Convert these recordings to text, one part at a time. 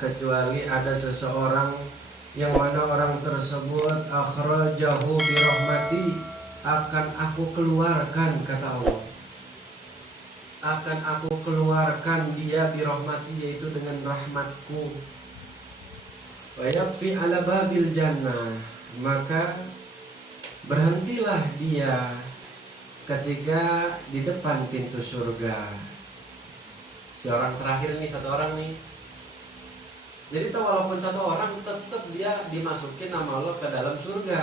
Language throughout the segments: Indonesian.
kecuali ada seseorang yang mana orang tersebut akhrajahu bi rahmati, akan aku keluarkan, kata Allah, akan aku keluarkan dia bi rahmati, yaitu dengan rahmatku. Wa yakfi ala babil jannah, maka berhentilah dia ketika di depan pintu surga. Si orang terakhir nih, satu orang nih. Jadi walaupun satu orang, tetap dia dimasukin nama Allah ke dalam surga.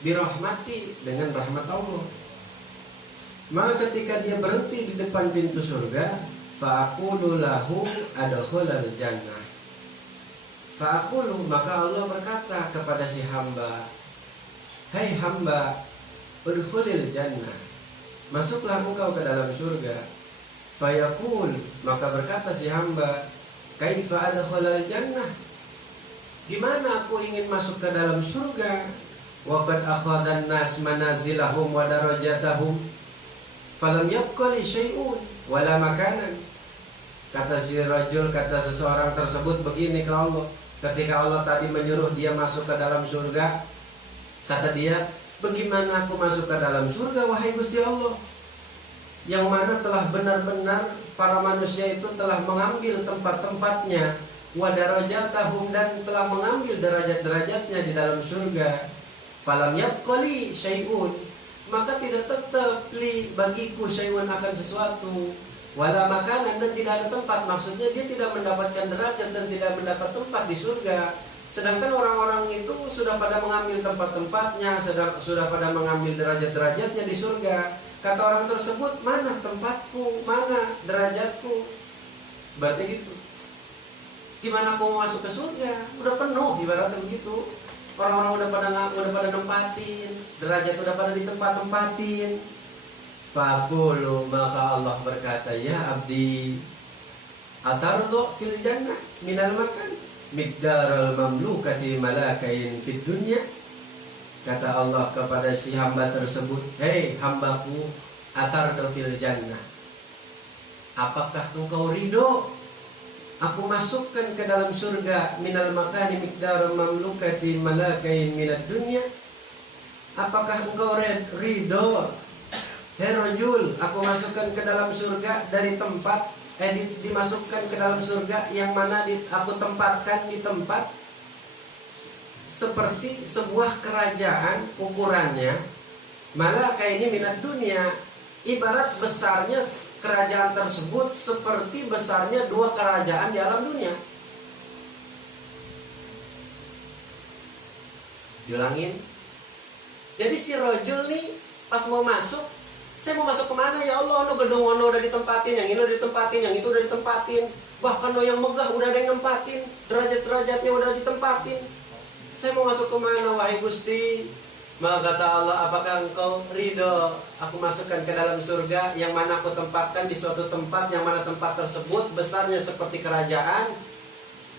Birahmati, dengan rahmat Allah. Maka ketika dia berhenti di depan pintu surga, fa'aqulu lahu adkhulal jannah. Fa'aqulu, maka Allah berkata kepada si hamba, hai hamba, udkhulil jannah, masuklah engkau ke dalam surga. Fayaqul, maka berkata si hamba, kaifa adkhulal jannah, gimana aku ingin masuk ke dalam surga? Wa qad akhadhan nas manazilahum wa darajatahum falam yabqa li syai'un wala makanan. Kata si rajul, kata seseorang tersebut begini ke Allah, ketika Allah tadi menyuruh dia masuk ke dalam surga, kata dia, bagaimana aku masuk ke dalam surga wahai Gusti Allah, yang mana telah benar-benar para manusia itu telah mengambil tempat-tempatnya, wa darajatahum, dan telah mengambil derajat-derajatnya di dalam surga. Falam yabqali syai'un, maka tidak tetap li bagiku syai'un akan sesuatu, wala makanan, dan tidak ada tempat. Maksudnya dia tidak mendapatkan derajat dan tidak mendapat tempat di surga. Sedangkan orang-orang itu sudah pada mengambil tempat-tempatnya, sudah pada mengambil derajat-derajatnya di surga. Kata orang tersebut, mana tempatku, mana derajatku? Berarti gitu. Gimana aku mau masuk ke surga? Udah penuh, ibaratnya begitu. Orang-orang udah pada nempatin, derajat udah pada ditempat-tempatin. Faqulu, maka Allah berkata, ya abdi, atardu fil jannah minal makan miqdaral mamlukati malakain fid dunya. Kata Allah kepada si hamba tersebut, hei hambaku, atardu fil jannah, apakah engkau ridho aku masukkan ke dalam surga minal makani miqdaral mamlukati malakain minad dunya? Apakah engkau ridho, hei rajul, aku masukkan ke dalam surga dari tempat dimasukkan ke dalam surga yang mana aku tempatkan di tempat seperti sebuah kerajaan, ukurannya malaka ini minat dunia, ibarat besarnya kerajaan tersebut seperti besarnya 2 kerajaan di alam dunia. Diulangin. Jadi si rojul nih pas mau masuk, saya mau masuk kemana ya Allah? No gedung ono udah ditempatin, yang ini udah ditempatin, yang itu udah ditempatin, bahkan no yang megah udah ada yang nempatin, derajat-derajatnya udah ditempatin. Saya mau masuk kemana wahai Gusti? Maka kata Allah, apakah engkau ridho aku masukkan ke dalam surga yang mana aku tempatkan di suatu tempat, yang mana tempat tersebut besarnya seperti kerajaan,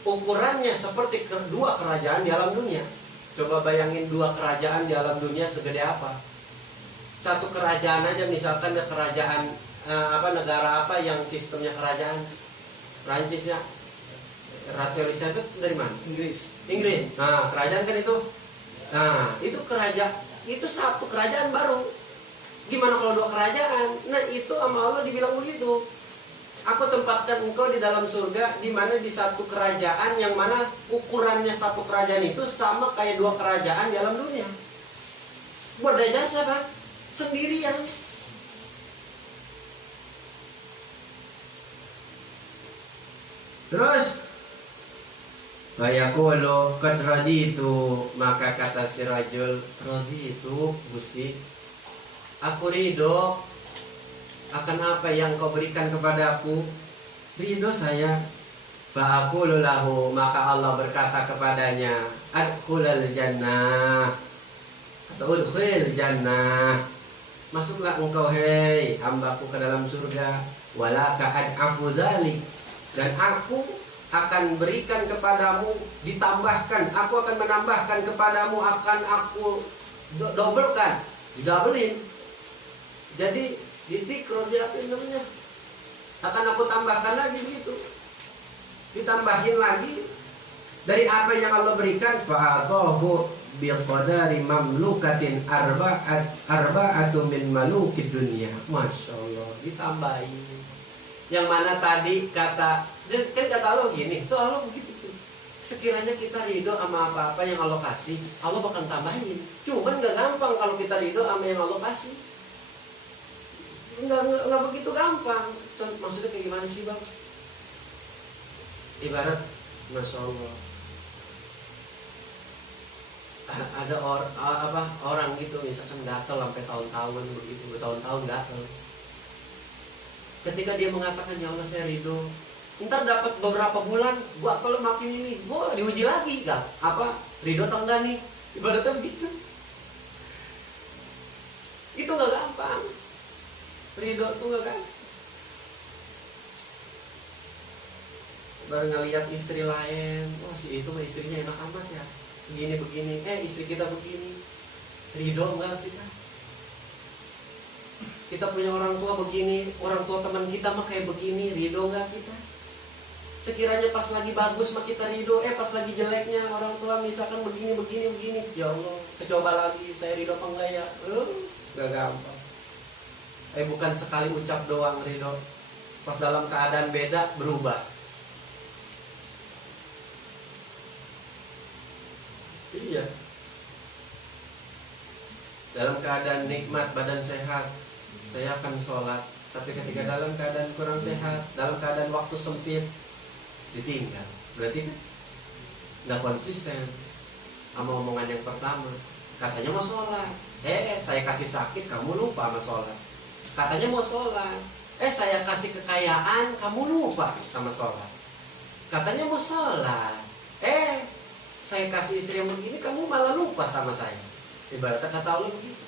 ukurannya seperti 2 kerajaan di alam dunia. Coba bayangin 2 kerajaan di alam dunia segede apa? Satu kerajaan aja, misalkan ada kerajaan negara apa yang sistemnya kerajaan? Prancis ya. Ratu Elizabeth dari mana? Inggris. Nah, kerajaan kan itu. Nah, itu kerajaan, itu satu kerajaan baru. Gimana kalau 2 kerajaan? Nah, itu sama Allah dibilang begitu. Aku tempatkan engkau di dalam surga, di mana di satu kerajaan yang mana ukurannya satu kerajaan itu sama kayak 2 kerajaan di alam dunia. Buat daya siapa? Sendirian. Terus fayaqulu qad raditu, maka kata si rajul, raditu Gusti, aku ridho akan apa yang kau berikan kepadaku, ridho saya. Fa'aqulu lahu, maka Allah berkata kepadanya, adkhulal jannah, atau udkhil jannah, masuklah engkau hei hambaku ke dalam surga, walaka ad'afu dzalik, dan aku akan berikan kepadamu, ditambahkan, aku akan menambahkan kepadamu, akan aku dobelkan, didabelin. Jadi ditikro, dia apa namanya, akan aku tambahkan lagi begitu. ditambahin lagi dari apa yang Allah berikan. Fa'atahu biqadari mamlukatin arba'atu min malukid dunia. Masya Allah, ditambahin. Yang mana tadi kata, kan kata Allah gini, tuh Allah begitu tuh. Sekiranya kita ridho sama apa-apa yang Allah kasih, Allah bakal tambahin. Cuman gak gampang kalau kita ridho sama yang Allah kasih. Nggak begitu gampang. Maksudnya kayak gimana sih bang? Ibarat, Masya Allah, ada orang gitu misalkan gatel sampai tahun-tahun begitu, bertahun-tahun gatel. Ketika dia mengatakan ya Allah saya ridho, ntar dapat beberapa bulan, gua kalau makin ini, gua diuji lagi kan? Ridho atau enggak nih? Ibaratnya begitu. Itu nggak gampang. Ridho tuh nggak gampang. Baru ngelihat istri lain, wah si itu mah istrinya enak amat ya, begini, istri kita begini, ridho enggak kita? Kita punya orang tua begini, orang tua teman kita mah kayak begini, ridho enggak kita? Sekiranya pas lagi bagus mah kita ridho, pas lagi jeleknya orang tua misalkan begini, ya Allah, coba lagi, saya ridho apa enggak ya? Gak gampang. Bukan sekali ucap doang ridho, pas dalam keadaan beda berubah. Iya. Dalam keadaan nikmat, badan sehat, saya akan sholat. Tapi ketika dalam keadaan kurang sehat, dalam keadaan waktu sempit, ditinggal. Berarti kan nggak konsisten sama omongan yang pertama. Katanya mau sholat, saya kasih sakit, kamu lupa sama sholat. Katanya mau sholat, saya kasih kekayaan, kamu lupa sama sholat. Katanya mau sholat, saya kasih istri yang begini, kamu malah lupa sama saya. Ibaratnya kata Allah begitu.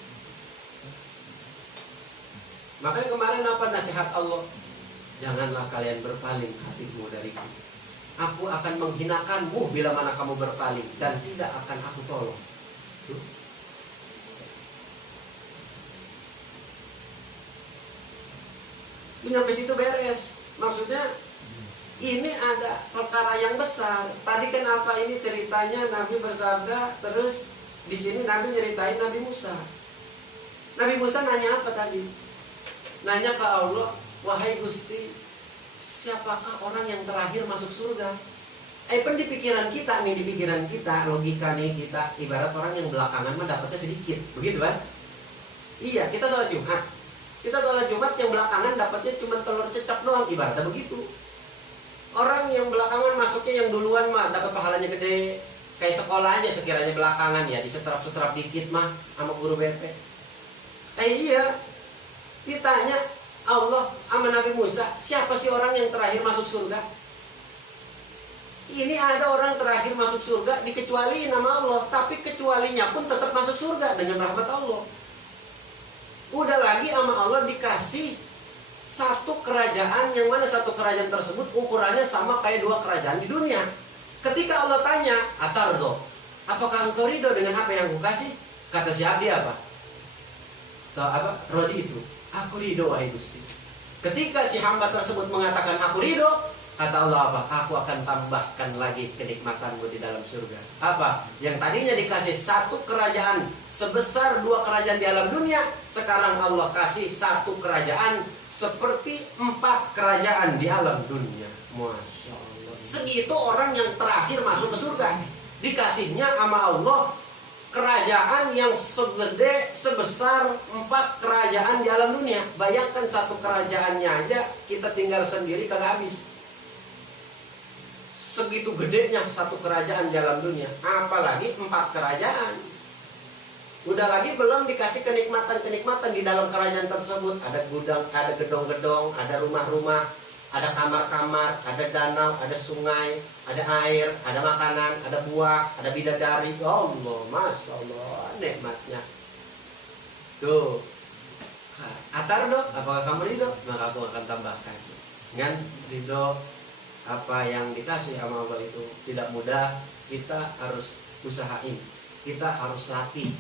Makanya kemarin apa nasihat Allah? Janganlah kalian berpaling hatimu dariku. Aku akan menghinakanmu bila mana kamu berpaling, dan tidak akan aku tolong. Ini sampai situ beres. Maksudnya ini ada perkara yang besar. Tadi kenapa ini ceritanya Nabi bersabda, terus di sini Nabi nyeritain Nabi Musa. Nabi Musa nanya apa tadi? Nanya ke Allah, wahai Gusti, siapakah orang yang terakhir masuk surga? Di pikiran kita nih, logika nih kita, ibarat orang yang belakangan mah dapatnya sedikit, begitu kan? Iya, kita sholat Jumat. Kita sholat Jumat yang belakangan dapatnya cuma telur cecak doang, ibaratnya begitu. Orang yang belakangan masuknya yang duluan mah dapat pahalanya gede. Kayak sekolah aja sekiranya belakangan ya disetrap-setrap dikit mah sama guru BP. Iya. Ditanya Allah sama Nabi Musa, siapa sih orang yang terakhir masuk surga? Ini ada orang terakhir masuk surga dikecualiin sama Allah, tapi kecualinya pun tetap masuk surga dengan rahmat Allah. Udah lagi sama Allah dikasih satu kerajaan, yang mana satu kerajaan tersebut ukurannya sama kayak dua kerajaan di dunia. Ketika Allah tanya, Atardo, apakah engkau ridho dengan apa yang aku kasih? Kata si abdi apa? Rodi itu, aku ridho wahai Gusti. Ketika si hamba tersebut mengatakan aku ridho, kata Allah apa? Aku akan tambahkan lagi kenikmatanmu di dalam surga. Apa? Yang tadinya dikasih satu kerajaan sebesar dua kerajaan di alam dunia, sekarang Allah kasih satu kerajaan seperti 4 kerajaan di alam dunia. Masya Allah. Segitu orang yang terakhir masuk ke surga, dikasihnya sama Allah kerajaan yang sebesar 4 kerajaan di alam dunia. Bayangkan satu kerajaannya aja kita tinggal sendiri kagak habis. Segitu gedenya satu kerajaan di alam dunia, apalagi 4 kerajaan. Udah lagi belum dikasih kenikmatan-kenikmatan di dalam kerajaan tersebut. Ada gudang, ada gedong-gedong, ada rumah-rumah, ada kamar-kamar, ada danau, ada sungai, ada air, ada makanan, ada buah, ada bidadari. Allah, Masya Allah, nikmatnya. Tuh, Atardo, apakah kamu ridho? Maka aku akan tambahkan. Dengan ridho apa yang dikasih sama Allah itu tidak mudah. Kita harus usahain, kita harus latih.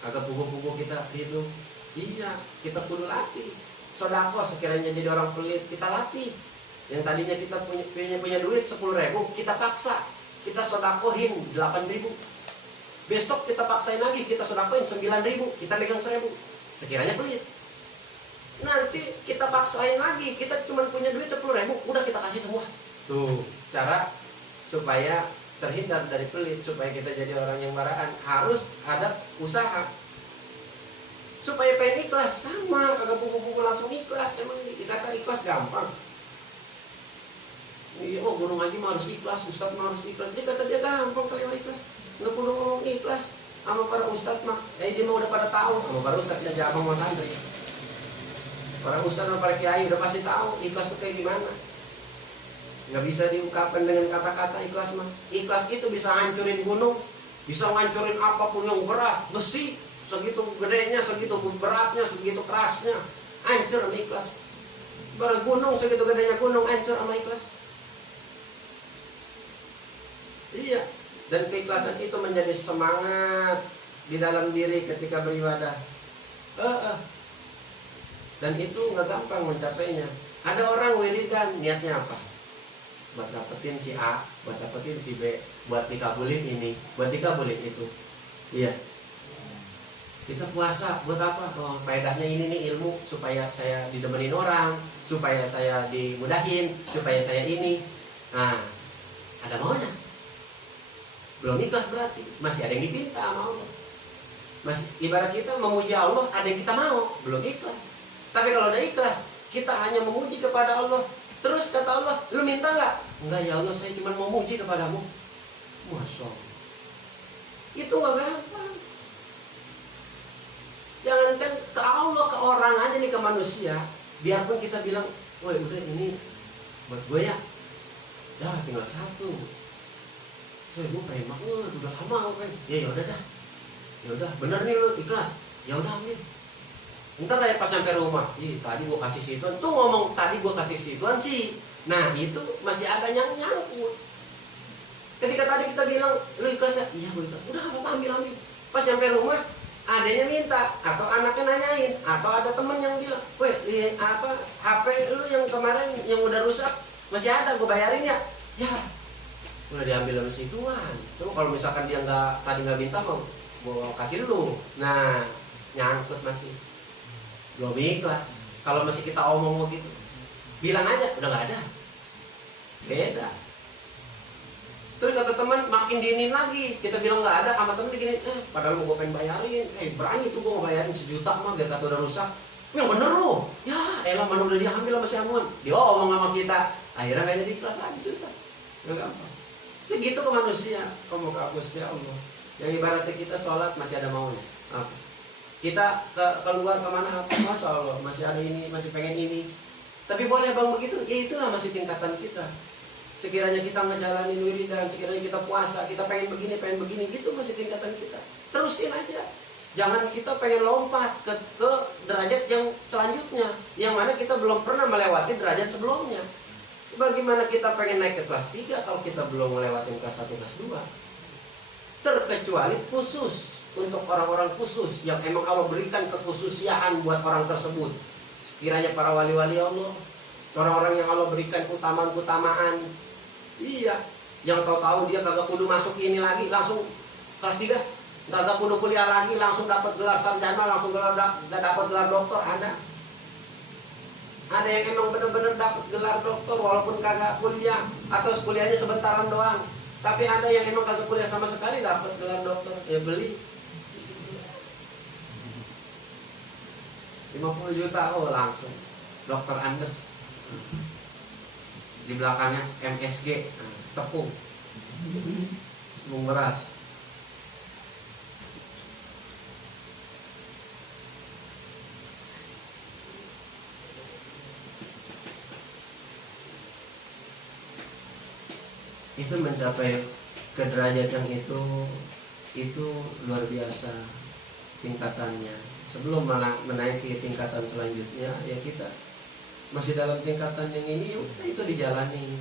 Agak puguh-puguh kita ridho. Iya, kita kudu latih. Sodako sekiranya jadi orang pelit, kita latih. Yang tadinya kita punya duit 10.000, kita paksa, kita sodakohin 8.000. Besok kita paksain lagi, kita sodakohin 9.000, kita megang 1.000. Sekiranya pelit. Nanti kita paksain lagi, kita cuma punya duit 10.000, udah kita kasih semua. Tuh, cara supaya terhindar dari pelit, supaya kita jadi orang yang baraan, harus ada usaha. Supaya pengen ikhlas, sama, kagak buku-buku langsung ikhlas. Emang dikata ikhlas gampang. Iya, oh guru ngaji mah harus ikhlas, ustadz mah harus ikhlas. Dia kata dia gampang kalau ikhlas, nggak perlu ngomong ikhlas. Sama para ustadz mah, dia mah udah pada tahu. Sama para ustadz aja abang mau santri. Para ustadz sama para kiai udah pasti tahu ikhlas itu kayak gimana. Nggak bisa diungkapkan dengan kata-kata ikhlas mah. Ikhlas itu bisa hancurin gunung, bisa ngancurin apapun yang berat, besi segitu gedenya, segitu beratnya, segitu kerasnya, hancur sama ikhlas. Gunung segitu gedenya gunung, hancur sama ikhlas. Iya, dan keikhlasan itu menjadi semangat di dalam diri ketika beribadah. Dan itu nggak gampang mencapainya. Ada orang wiridan, niatnya apa? Buat dapetin si A, buat dapetin si B, buat dikabulin ini, buat dikabulin itu. Iya. Kita puasa buat apa? Oh, faedahnya ini nih, ilmu, supaya saya didemenin orang, supaya saya dimudahin, supaya saya ini. Nah, ada maunya. Belum ikhlas berarti, masih ada yang dipinta sama Allah. Masih ibarat kita memuji Allah, ada yang kita mau, belum ikhlas. Tapi kalau udah ikhlas, kita hanya memuji kepada Allah. Terus kata Allah, lu minta nggak? Enggak ya Allah, saya cuma mau muji kepadamu. Masya Allah. Itu nggak gampang. Jangankan ke Allah, ke orang aja nih, ke manusia. Biarpun kita bilang, woi udah ini buat gue ya. Ya tinggal satu. Saya gue pengen banget, udah lama gue pengen. Ya udah dah. Ya udah, bener nih lu ikhlas. Ya udah ambil. Ntar ya pas sampai rumah, tadi gue kasih situan. Tuh ngomong tadi gue kasih situan sih. Nah itu masih ada yang nyangkut. Ketika tadi kita bilang, lu ikhlas ya? Iya gue ikhlas. Udah apa ambil. Pas sampai rumah, adanya minta, atau anaknya nanyain, atau ada temen yang bilang, weh HP lu yang kemarin yang udah rusak masih ada, gue bayarin ya. Ya, udah diambil sama situan. Terus kalau misalkan dia tadi nggak minta, mau gue kasih lu. Nah, nyangkut masih. Belum ikhlas. Kalau masih kita omong gitu, bilang aja udah nggak ada. Beda. Terus kata teman makin diinin lagi, kita bilang nggak ada, sama temen diginin, padahal mau gue pengen bayarin, berani tuh gue mau bayarin 1 juta mah biar kata udah rusak. Yang bener lu, ya elah mana udah diambil sama si Amuan. Dia omong sama kita, akhirnya nggak jadi ikhlas lagi, susah. Nggak gampang. Segitu ke manusia, kamu ke Gusti Allah. Yang ibaratnya kita sholat masih ada maunya. Apa? Kita keluar kemana, Masya Allah, masih ada ini, masih pengen ini. Tapi boleh bang begitu, ya itulah masih tingkatan kita. Sekiranya kita ngejalanin wiridan, sekiranya kita puasa, kita pengen begini, gitu masih tingkatan kita. Terusin aja. Jangan kita pengen lompat ke derajat yang selanjutnya, yang mana kita belum pernah melewati derajat sebelumnya. Bagaimana kita pengen naik ke kelas 3 kalau kita belum melewati kelas 1, kelas 2? Terkecuali khusus. Untuk orang-orang khusus yang emang Allah berikan kekhususiaan buat orang tersebut. Sekiranya para wali-wali Allah, orang-orang yang Allah berikan keutamaan-keutamaan. Iya, yang tahu-tahu dia kagak kudu masuk ini lagi, langsung kelas 3, kagak kudu kuliah lagi, langsung dapat gelar sarjana, langsung dapat gelar doktor. Ada yang emang benar-benar dapat gelar doktor walaupun kagak kuliah, atau kuliahnya sebentaran doang. Tapi ada yang emang kagak kuliah sama sekali dapat gelar doktor, ya beli 50 juta, oh langsung dokter Andes, di belakangnya MSG, tepung beras. Itu mencapai ke derajat yang itu luar biasa tingkatannya. Sebelum menaiki tingkatan selanjutnya, ya kita masih dalam tingkatan yang ini, itu dijalani.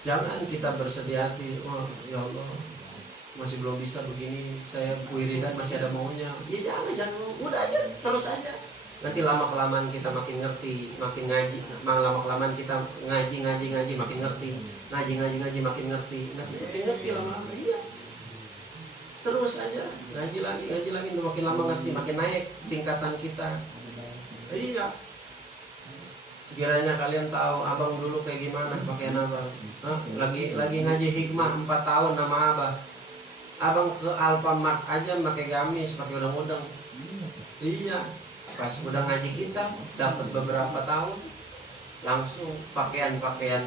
Jangan kita bersedih hati, oh ya Allah, masih belum bisa begini, saya wiridan masih ada maunya. Ya jangan, udah aja, terus aja. Nanti lama-kelamaan kita makin ngerti, makin ngaji. Lama-kelamaan kita ngaji, makin ngerti. Ngaji, makin ngerti. Nanti makin ngerti lama-lama. Iya. Terus aja, ngaji lagi. Makin lama ngerti, makin naik tingkatan kita. Iya. Sekiranya kalian tahu abang dulu kayak gimana pakaian abang. Lagi ngaji hikmah 4 tahun sama abang. Abang ke Alfamart aja pakai gamis, pakai udang-udang. Iya. Pas udah ngaji kita dapat beberapa tahun, langsung pakaian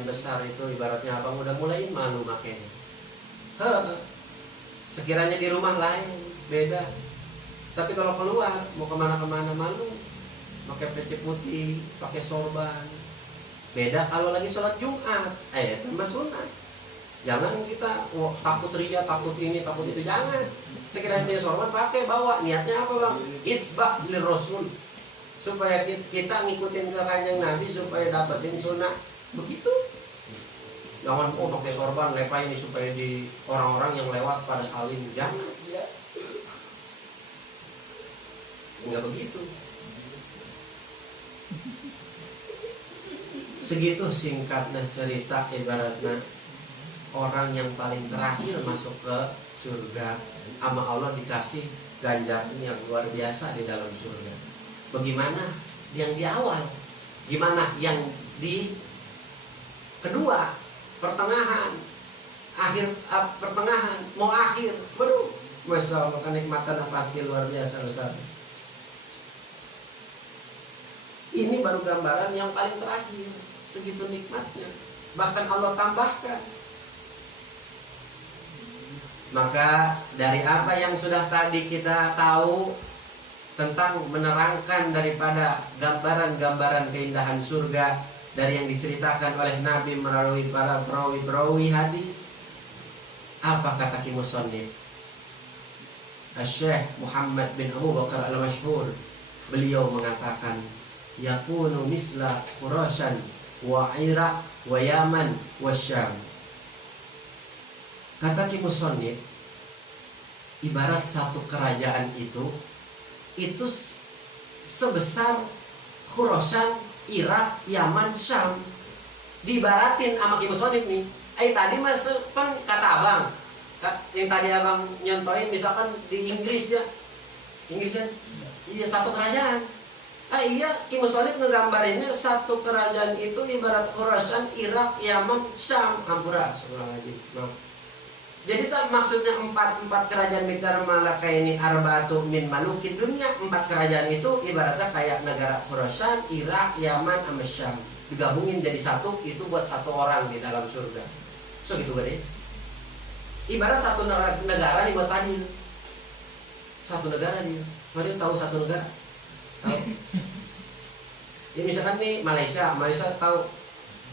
besar itu ibaratnya abang udah mulai malu makainya. Sekiranya di rumah lain beda, tapi kalau keluar mau kemana-kemana malu, pakai peci putih, pakai sorban. Beda kalau lagi sholat Jumat, tambah sunat. Jangan kita takut ria, takut ini, takut itu, jangan. Sekiranya dia sorban pakai, bawa. Niatnya apa bang? Itsba' li Rasul, supaya kita ngikutin ke kanjeng Nabi supaya dapetin sunnah. Begitu. Jangan pakai sorban lepai ini supaya di orang-orang yang lewat pada saling. Jangan. Ya. Enggak begitu. Segitu singkatnya cerita ibaratnya orang yang paling terakhir masuk ke surga, sama Allah dikasih ganjaran yang luar biasa di dalam surga. Bagaimana yang di awal? Gimana yang di kedua? Pertengahan, pertengahan, mau akhir. Waduh, Masya Allah, kenikmatan pasti luar biasa besar. Ini baru gambaran yang paling terakhir. Segitu nikmatnya. Bahkan Allah tambahkan. Maka dari apa yang sudah tadi kita tahu tentang menerangkan daripada gambaran-gambaran keindahan surga dari yang diceritakan oleh Nabi melalui para perawi-perawi hadis, apa kata Musannif? Syekh Muhammad bin Abu Bakar al-Mashhur, beliau mengatakan, yakunu misla Khurasan wa Iraq wa Yaman wa Syam. Kata Musannif, ibarat satu kerajaan itu sebesar Khurasan, Irak, Yaman, Syam. Dibaratin sama Musannif nih. Tadi masuk kan kata abang, yang tadi abang nyontoin misalkan di Inggris ya, iya satu kerajaan. Iya, Musannif ngegambarinnya satu kerajaan itu ibarat Khurasan, Irak, Yaman, Syam. Ampura, seorang lagi. Jadi tak maksudnya empat kerajaan Miqdar Malaka ini arba'atu min malukin dunia. 4 kerajaan itu ibaratnya kayak negara Khurasan, Irak, Yaman, sama Syam. Digabungin jadi satu, itu buat satu orang di dalam surga. So gitu gede. Ibarat satu negara nih buat Fadil. Satu negara dia. Fadil tahu satu negara? Tahu? Ya misalkan nih Malaysia tahu.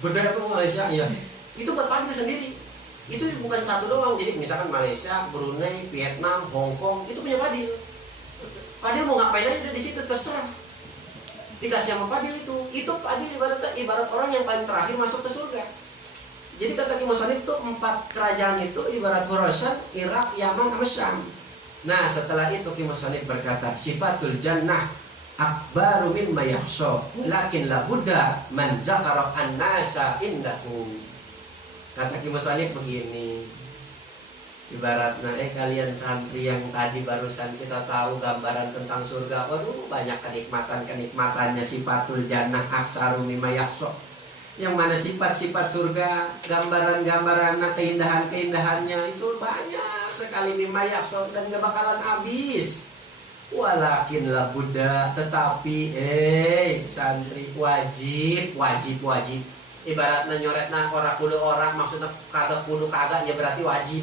Beda apa Malaysia? Ya. Itu buat Fadil sendiri. Itu bukan satu doang. Jadi misalkan Malaysia, Brunei, Vietnam, Hong Kong, itu punya Fadil. Fadil mau ngapain aja di situ terserah. Dikasih sama Fadil itu. Itu Fadil ibarat orang yang paling terakhir masuk ke surga. Jadi kata Musannif itu 4 kerajaan itu ibarat Khurasan, Irak, Yaman, sama Syam. Nah, setelah itu Musannif berkata, sifatul jannah akbaru mimma yahsha, lakin la budda man zakara an-nasa indahu. Kata Musannif begini, ibaratnya kalian santri yang tadi barusan kita tahu gambaran tentang surga, waduh banyak kenikmatannya, sifatul jannah aksaru mimma yahsha, yang mana sifat-sifat surga, gambaran-gambaran keindahan-keindahannya itu banyak sekali mimma yahsha dan gak bakalan habis. Walakin la budda, tetapi santri wajib. Ibaratnya nyoretna ora kudu ora, maksudnya kagak kudu kagak, ya berarti wajib.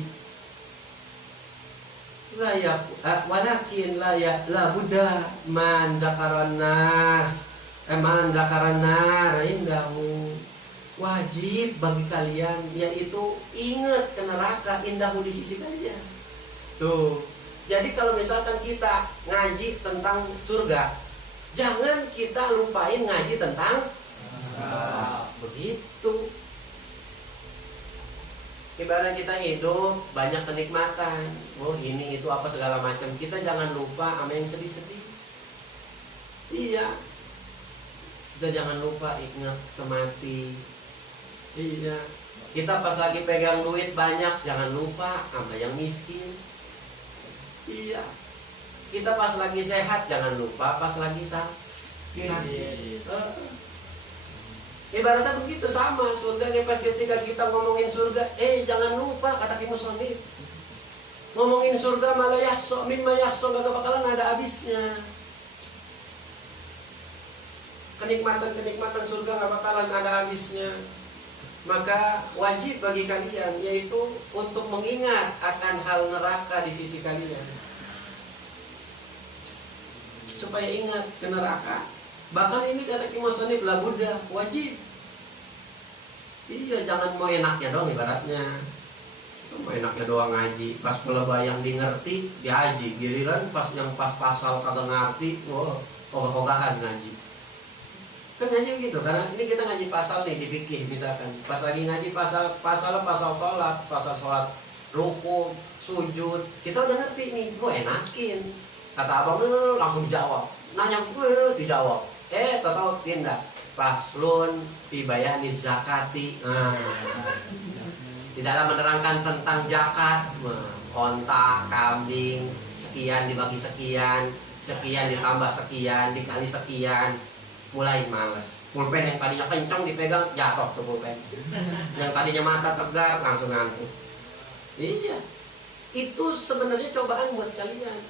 Walakin la budda man zakaran nas, man zakaran nar indahu. Wajib bagi kalian yaitu ingat ke neraka indahu di sisi kalian. Tuh. Jadi kalau misalkan kita ngaji tentang surga, jangan kita lupain ngaji tentang begitu. Ibarat kita hidup banyak kenikmatan, ini itu apa segala macam, kita jangan lupa sama yang sedih-sedih. Iya, Kita jangan lupa ingat kita mati. Iya. Kita pas lagi pegang duit banyak, jangan lupa sama yang miskin. Iya. Kita pas lagi sehat, jangan lupa pas lagi sakit. Ibaratnya begitu sama surga. Pas ketika kita ngomongin surga, jangan lupa kata Ki Musonif, ngomongin surga malah yahso mimma yahso, gak bakalan ada habisnya. Kenikmatan surga gak bakalan ada habisnya. Maka wajib bagi kalian yaitu untuk mengingat akan hal neraka di sisi kalian, supaya ingat ke neraka. Bahkan ini kata Ki Musonif lah Buddha, wajib. Iya, jangan mau enaknya dong ibaratnya. Mau enaknya doang ngaji, pas pelebayang di ngerti dihaji, giliran pas pasal kagak ngerti, ogah-ogahan ngaji. Kan ngaji begitu, karena ini kita ngaji pasal nih di fikih misalkan. Pas lagi ngaji pasal sholat, ruku, sujud, kita udah ngerti nih, enakin. Kata abang langsung dijawab, nanya dijawab. Tahu pindah. Faslun fi bayani zakati. Di dalam menerangkan tentang zakat, onta, kambing, sekian dibagi sekian, sekian ditambah sekian, dikali sekian. Mulai males. Pulpen yang tadinya kencang dipegang, jatuh tuh pulpen. Yang tadinya mata tegar, langsung ngantuk. Iya. Itu sebenarnya cobaan buat kalian.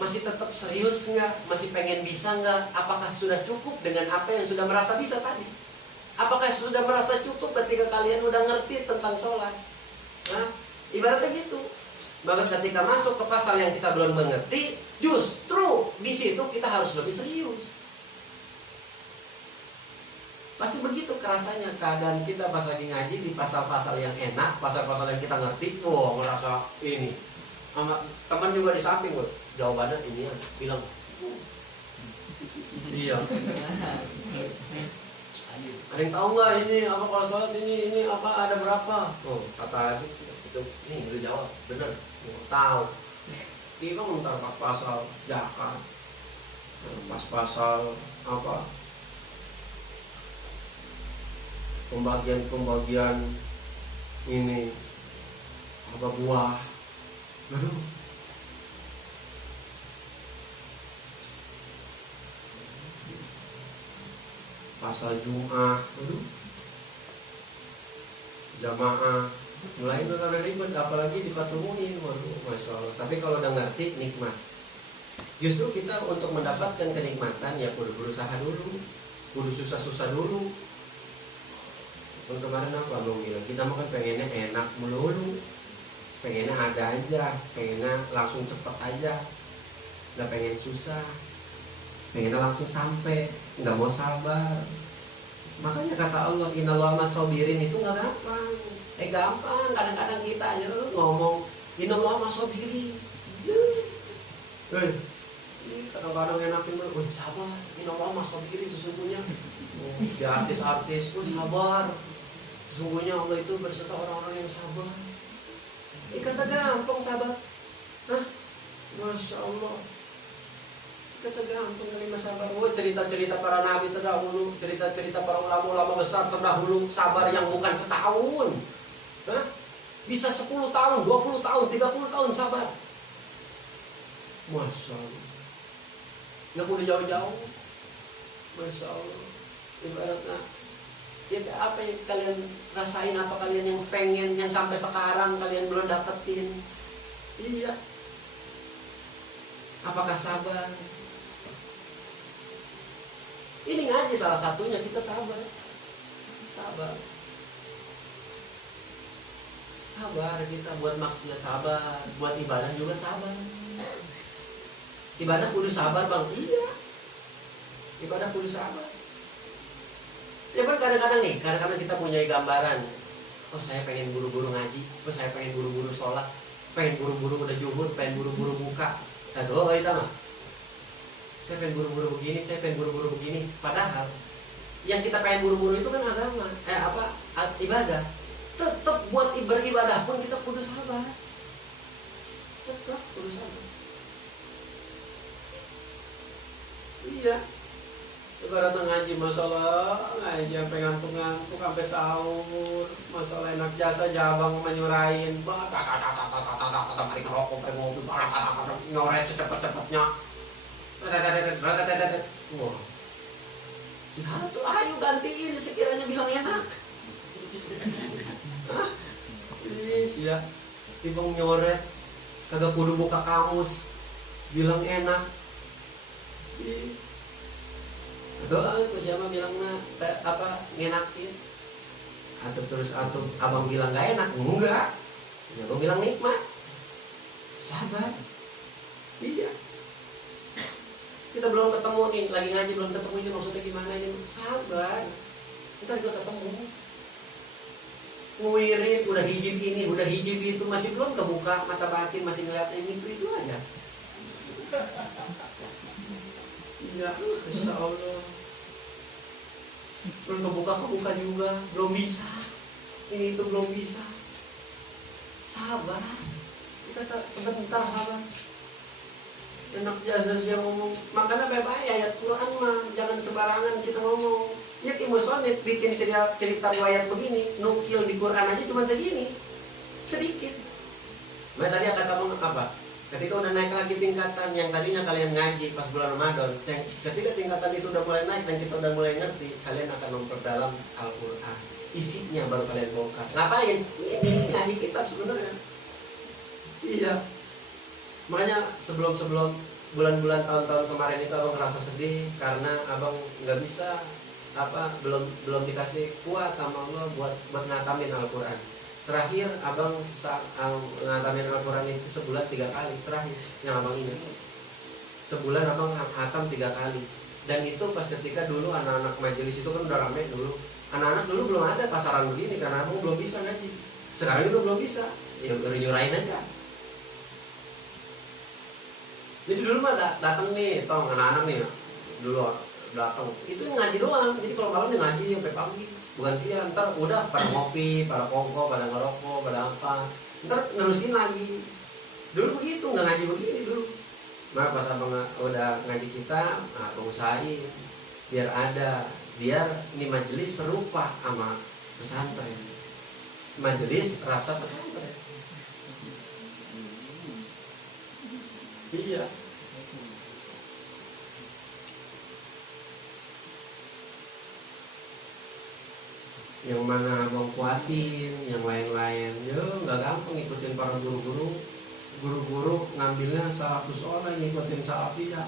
Masih tetap serius nggak? Masih pengen bisa nggak? Apakah sudah cukup dengan apa yang sudah merasa bisa tadi? Apakah sudah merasa cukup ketika kalian udah ngerti tentang sholat? Ibaratnya gitu. Maka ketika masuk ke pasal yang kita belum mengerti, justru di situ kita harus lebih serius. Pasti begitu kerasanya keadaan kita pas lagi ngaji di pasal-pasal yang enak, pasal-pasal yang kita ngerti, ngerasa ini. Sama teman juga di samping, jawabannya ini ya, bilang, iya. Ada yang tahu nggak ini apa kalau sholat ini apa ada berapa? Kata itu, nih lu jawab, bener, tahu. Kita ntar pas pasal zakat, pas pasal apa? Pembagian ini apa buah. Aduh. Pasal Jum'ah, jamaah, mulai udah ribet, apalagi dipatunguin, masya Allah. Tapi kalau udah ngerti, nikmat. Justru kita untuk mendapatkan kenikmatan ya kudu berusaha dulu, kudu susah-susah dulu. Kemarin apa lo bilang, kita makan pengennya enak melulu, pengennya ada aja, pengennya langsung cepet aja, nggak pengen susah, pengennya langsung sampai, nggak mau sabar. Makanya kata Allah, innallaha mas-sabirin itu nggak gampang. Gampang, kadang-kadang kita aja ngomong innallaha mas-sabirin. Kadang-kadang enakin, sabar, innallaha mas-sabirin sesungguhnya. Si artis-artis, sabar. Sesungguhnya Allah itu berserta orang-orang yang sabar. Kata gampang sabar. Masya Allah. Kata gampang terima sabar. Cerita-cerita para nabi terdahulu, cerita-cerita para ulama-ulama besar terdahulu, sabar yang bukan setahun. Bisa 10 tahun, 20 tahun, 30 tahun sabar. Masya Allah. Nggak udah jauh-jauh. Masya Allah. Ibaratnya apa yang kalian rasain, apa kalian yang pengen, yang sampai sekarang kalian belum dapetin. Iya. Apakah sabar? Ini ngaji salah satunya, kita sabar. Sabar kita buat maksiat sabar, buat ibadah juga sabar. Ibadah kudu sabar bang, iya. Ibadah kudu sabar. Ya kan kadang-kadang kita punya gambaran. Saya pengen buru-buru ngaji, saya pengen buru-buru sholat, pengen buru-buru udah juhud, pengen buru-buru buka. Itu mah. Saya pengen buru-buru begini, saya pengen buru-buru begini. Padahal yang kita pengen buru-buru itu kan agama, ibadah. Tetap buat beribadah pun kita kudu sabar. Tetap kudu sabar. Iya. Ibarat ngaji masalah ngaji sampai ngantuk-ngantuk sampai sahur, masalah enak jasa jabang menyurahin, mari ngerokok sampai ngopi, nyoret secepat-cepatnya, wah, tuh ayo gantiin sekiranya bilang enak, ya, tiba nyoret, kagak kudu buka kamus, bilang enak, doa siapa bilang apa ngenakin atau terus atau abang bilang gak enak enggak ya abang bilang nikmat sabar iya kita belum ketemu nih lagi ngaji belum ketemu ini maksudnya gimana ini sabar ntar juga ketemu nguirin udah hijib ini udah hijib itu masih belum kebuka mata batin masih ngeliat yang itu aja iya insya Allah belum kebuka juga belum bisa ini itu belum bisa sabar kita sebentar sabar enak jasa yang ngomong makanya baik-baik ayat Quran mah jangan sembarangan kita ngomong ya Musonif bikin cerita riwayat begini nukil di Quran aja cuma segini sedikit nah tadi kata apa ketika udah naik lagi tingkatan yang tadinya kalian ngaji pas bulan Ramadan, ketika tingkatan itu udah mulai naik dan kita udah mulai ngerti, kalian akan memperdalam Al-Quran. Isinya baru kalian bongkar. Ngapain? Ini ngaji kitab sebenarnya. Iya. Makanya sebelum bulan-bulan tahun-tahun kemarin itu abang ngerasa sedih karena abang nggak bisa belum dikasih kuat sama Allah buat ngatamin Al-Quran. Terakhir abang ngatamin Al-Quran itu sebulan 3 kali terakhir yang abang ingat sebulan abang hatam 3 kali dan itu pas ketika dulu anak-anak majelis itu kan udah rame dulu anak-anak dulu belum ada pasaran begini karena abang belum bisa ngaji sekarang juga belum bisa ya baru nyurahin aja jadi dulu mah datang nih tong anak-anak nih dulu datang itu ngaji doang jadi kalau malam dia ngaji sampai pagi bukan dia ntar udah pada ngopi, pada kongko, pada ngerokok, pada apa ntar nerusin lagi dulu begitu, nggak ngaji begini dulu nah pas abang udah ngaji kita abang usahain biar ini majelis serupa sama pesantren majelis rasa pesantren iya yang mana abang kuatin, yang lain-lain ya nggak gampang ngikutin para guru-guru ngambilnya salafus sholah ngikutin salafiyah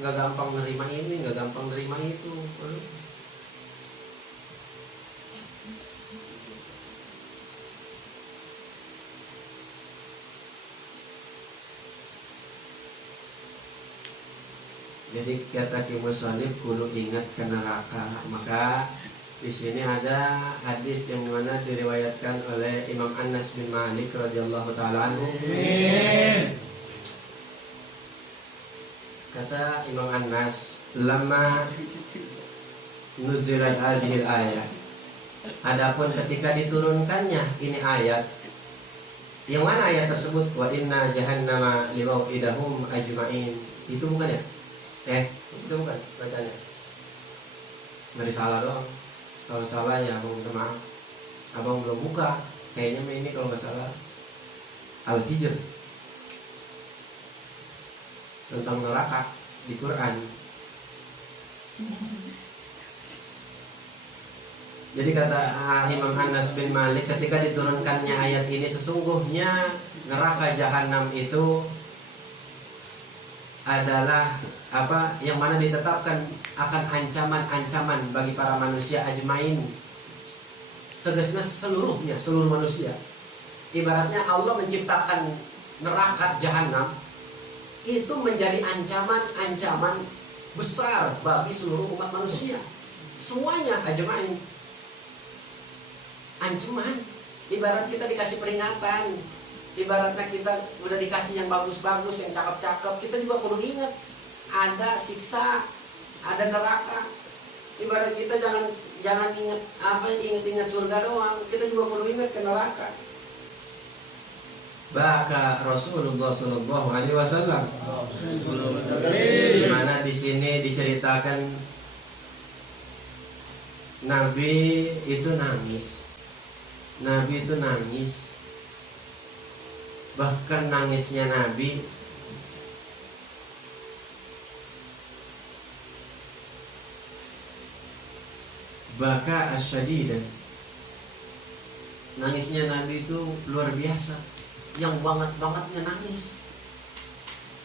nggak gampang nerima ini, nggak gampang nerima itu jadi kata Musonif kudu ingat ke neraka maka di sini ada hadis yang mana diriwayatkan oleh Imam Anas bin Malik radhiyallahu taala anhu. Kata Imam Anas, lama nuzilat hadhil ayat. Adapun ketika diturunkannya ini ayat, yang mana ayat tersebut? Wa inna jahannama liwa'idahum ajma'in. Itu bukan ya? Itu bukan bacanya. Dari salah doang. Kalau salah ya abang minta maaf abang belum buka kayaknya ini kalau nggak salah Al-Hijr tentang neraka di Quran jadi kata Imam Anas bin Malik ketika diturunkannya ayat ini sesungguhnya neraka jahanam itu adalah yang mana ditetapkan akan ancaman-ancaman bagi para manusia ajmain tegasnya seluruh manusia ibaratnya Allah menciptakan neraka jahanam itu menjadi ancaman besar bagi seluruh umat manusia semuanya ajmain ancaman ibarat kita dikasih peringatan ibaratnya kita udah dikasih yang bagus-bagus, yang cakep-cakep, kita juga perlu ingat ada siksa, ada neraka. Ibarat kita jangan ingat surga doang, kita juga perlu ingat ke neraka. Bahkan Rasulullah Shallallahu Alaihi Wasallam, di mana di sini diceritakan Nabi itu nangis. Nabi itu nangis. Bahkan nangisnya Nabi baka asyadidan. Nangisnya Nabi itu luar biasa, yang banget-bangetnya nangis.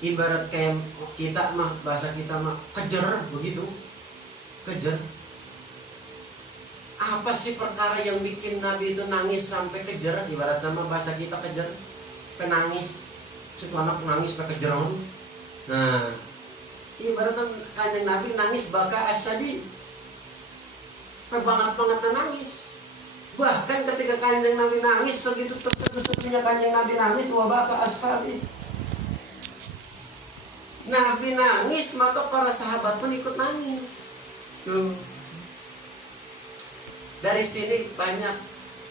Ibarat kayak kita mah, bahasa kita mah kejer begitu. Kejer. Apa sih perkara yang bikin Nabi itu nangis sampai kejer? Ibarat nama bahasa kita kejer, penangis. Situ anak nangis pakai kejeron. Nah, ibaratnya kanjeng Nabi nangis baka asyadi, banget nangis. Bahkan ketika kanjeng Nabi nangis, segitu terseduh-seduhnya kanjeng Nabi nangis, wabaka ashabi. Nabi nangis, maka para sahabat pun ikut nangis. Tuh. Dari sini banyak.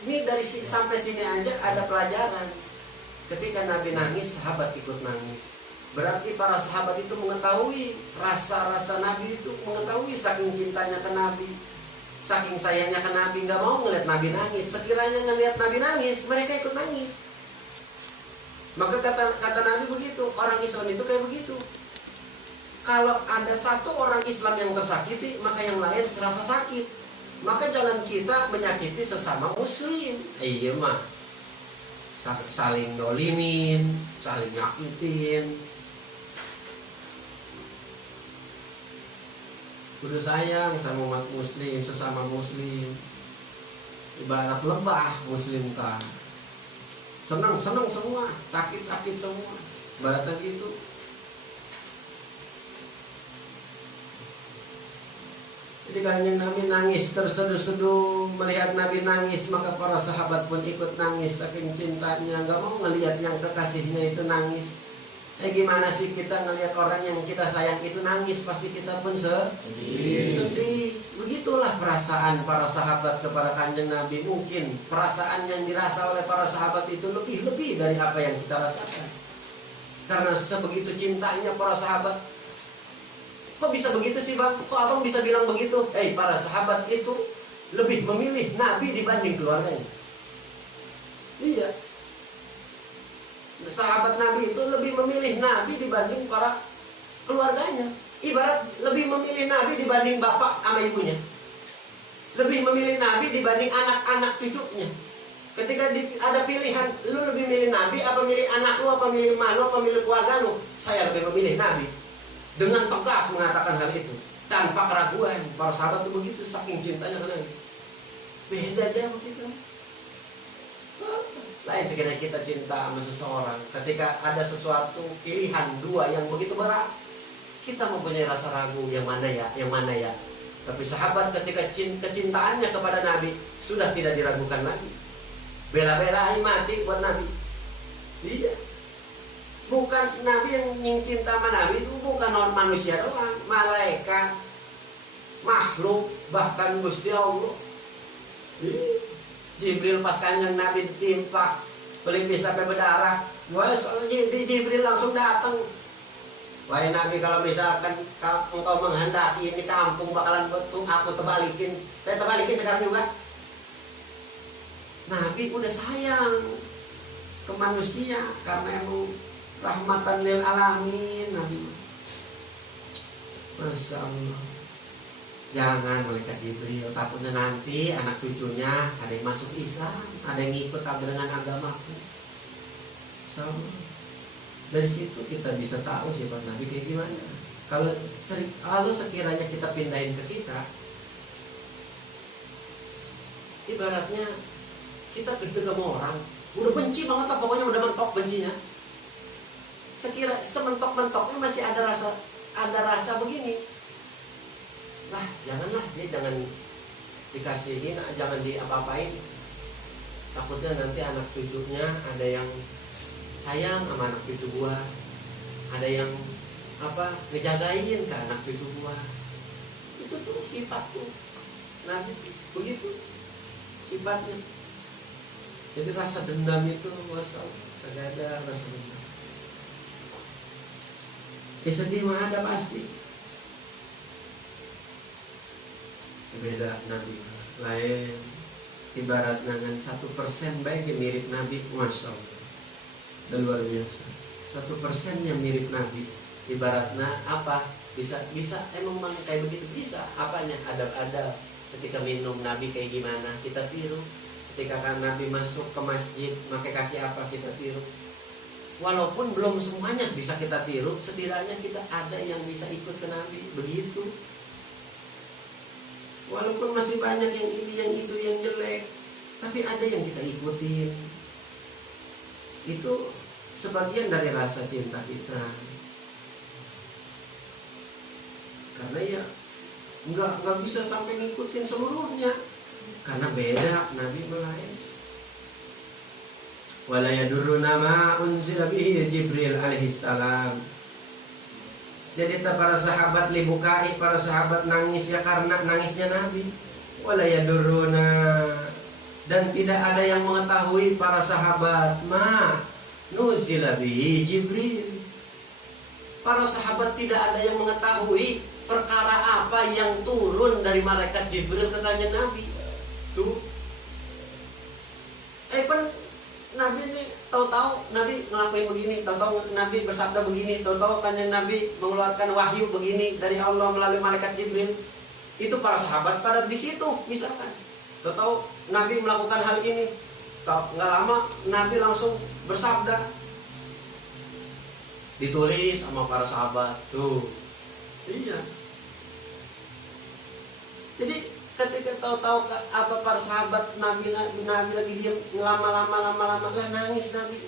Ini dari sini, sampai sini aja ada pelajaran. Ketika Nabi nangis, sahabat ikut nangis. Berarti para sahabat itu mengetahui rasa-rasa Nabi itu, mengetahui saking cintanya ke Nabi, saking sayangnya ke Nabi, nggak mau ngeliat Nabi nangis. Sekiranya ngeliat Nabi nangis, mereka ikut nangis. Maka kata Nabi begitu, orang Islam itu kayak begitu. Kalau ada satu orang Islam yang tersakiti, maka yang lain serasa sakit. Maka jangan kita menyakiti sesama Muslim. Iya mah, saling dolimin, saling nyakitin. Kudu sayang sama umat Muslim, sesama Muslim. Ibarat lebah Muslim kan. Senang semua, sakit semua. Ibaratnya gitu. Jadi kanjeng Nabi nangis, terseduh-seduh melihat Nabi nangis, maka para sahabat pun ikut nangis saking cintanya, nggak mau ngelihat yang kekasihnya itu nangis. Gimana sih kita ngelihat orang yang kita sayang itu nangis, pasti kita pun sedih. Begitulah perasaan para sahabat kepada kanjeng Nabi. Mungkin perasaan yang dirasa oleh para sahabat itu lebih dari apa yang kita rasakan. Karena sebegitu cintanya para sahabat. Kok bisa begitu sih bang? Kok abang bisa bilang begitu? Para sahabat itu lebih memilih Nabi dibanding keluarganya. Iya. Sahabat Nabi itu lebih memilih Nabi dibanding para keluarganya. Ibarat lebih memilih Nabi dibanding bapak sama ibunya. Lebih memilih Nabi dibanding anak-anak cucunya. Ketika ada pilihan, lu lebih milih Nabi apa milih anak lu, apa milih emak lu, apa milih keluarga lu? Saya lebih memilih Nabi. Dengan tegas mengatakan hal itu, tanpa keraguan. Para sahabat itu begitu, saking cintanya ke Nabi. Beda aja begitu. Lain sekiranya kita cinta sama seseorang, ketika ada sesuatu pilihan dua yang begitu berat, kita mempunyai rasa ragu, yang mana ya. Tapi sahabat ketika kecintaannya kepada Nabi sudah tidak diragukan lagi. Bela-belain mati buat Nabi. Iya. Bukan Nabi yang cinta sama Nabi itu bukan non manusia doang, malaikat, makhluk, bahkan Gusti Allah. Jibril pas kanjeng Nabi ditimpa pelipis sampai berdarah, Jibril langsung datang. Wahai Nabi, kalau misalkan engkau menghendaki ini kampung bakalan aku tebalikin, saya tebalikin sekarang juga. Nabi udah sayang ke manusia karena emang rahmatan lil alamin Nabi. Masya Allah. Jangan malaikat Jibril, takutnya nanti anak cucunya ada yang masuk Islam, ada yang ikut dengan agamaku. Sama. Dari situ kita bisa tahu sifat Nabi kayak gimana. Kalau sekiranya kita pindahin ke kita, ibaratnya kita ketemu orang, udah benci banget lah, pokoknya udah mentok bencinya. Sementok-mentoknya masih ada rasa begini. Lah, janganlah dia, jangan dikasihin, jangan diapa-apain. Takutnya nanti anak cucunya ada yang sayang sama anak cucu gua, ada yang ngejagain ke anak cucu gua. Itu tuh sifat tuh Nabi begitu sifatnya. Jadi rasa dendam itu tidak ada rasa dendam. Sedih mah ada pasti. Beda Nabi. lain ibarat dengan 1% baik yang mirip Nabi, masya Allah, dan luar biasa. 1% yang mirip Nabi, ibaratnya apa? Bisa emang kayak begitu bisa. Apanya? Ada ketika minum Nabi kayak gimana kita tiru. Ketika kan Nabi masuk ke masjid pakai kaki apa kita tiru. Walaupun belum semuanya bisa kita tiru, setidaknya kita ada yang bisa ikut ke Nabi begitu. Walaupun masih banyak yang ini, yang itu, yang jelek, tapi ada yang kita ikutin. Itu sebagian dari rasa cinta kita. Karena ya nggak bisa sampai ngikutin seluruhnya, karena beda Nabi melain. Wala yadurruna ma unzila bihi Jibril alaihissalam. Jadi para sahabat libukai, para sahabat nangis ya karena nangisnya Nabi. Wala yadurruna, dan tidak ada yang mengetahui para sahabat ma nuzila bihi Jibril. Para sahabat tidak ada yang mengetahui perkara apa yang turun dari malaikat Jibril ke kanjeng Nabi. Tuh. Nabi ini tahu-tahu Nabi ngelakuin begini, tahu-tahu Nabi bersabda begini, tahu-tahu kanjeng Nabi mengeluarkan wahyu begini dari Allah melalui malaikat Jibril. Itu para sahabat pada di situ misalkan. Tahu-tahu Nabi melakukan hal ini. Nggak lama Nabi langsung bersabda. Ditulis sama para sahabat tuh. Iya. Jadi ketika tahu-tahu apa para sahabat Nabi lagi diam lama-lama lah nangis Nabi.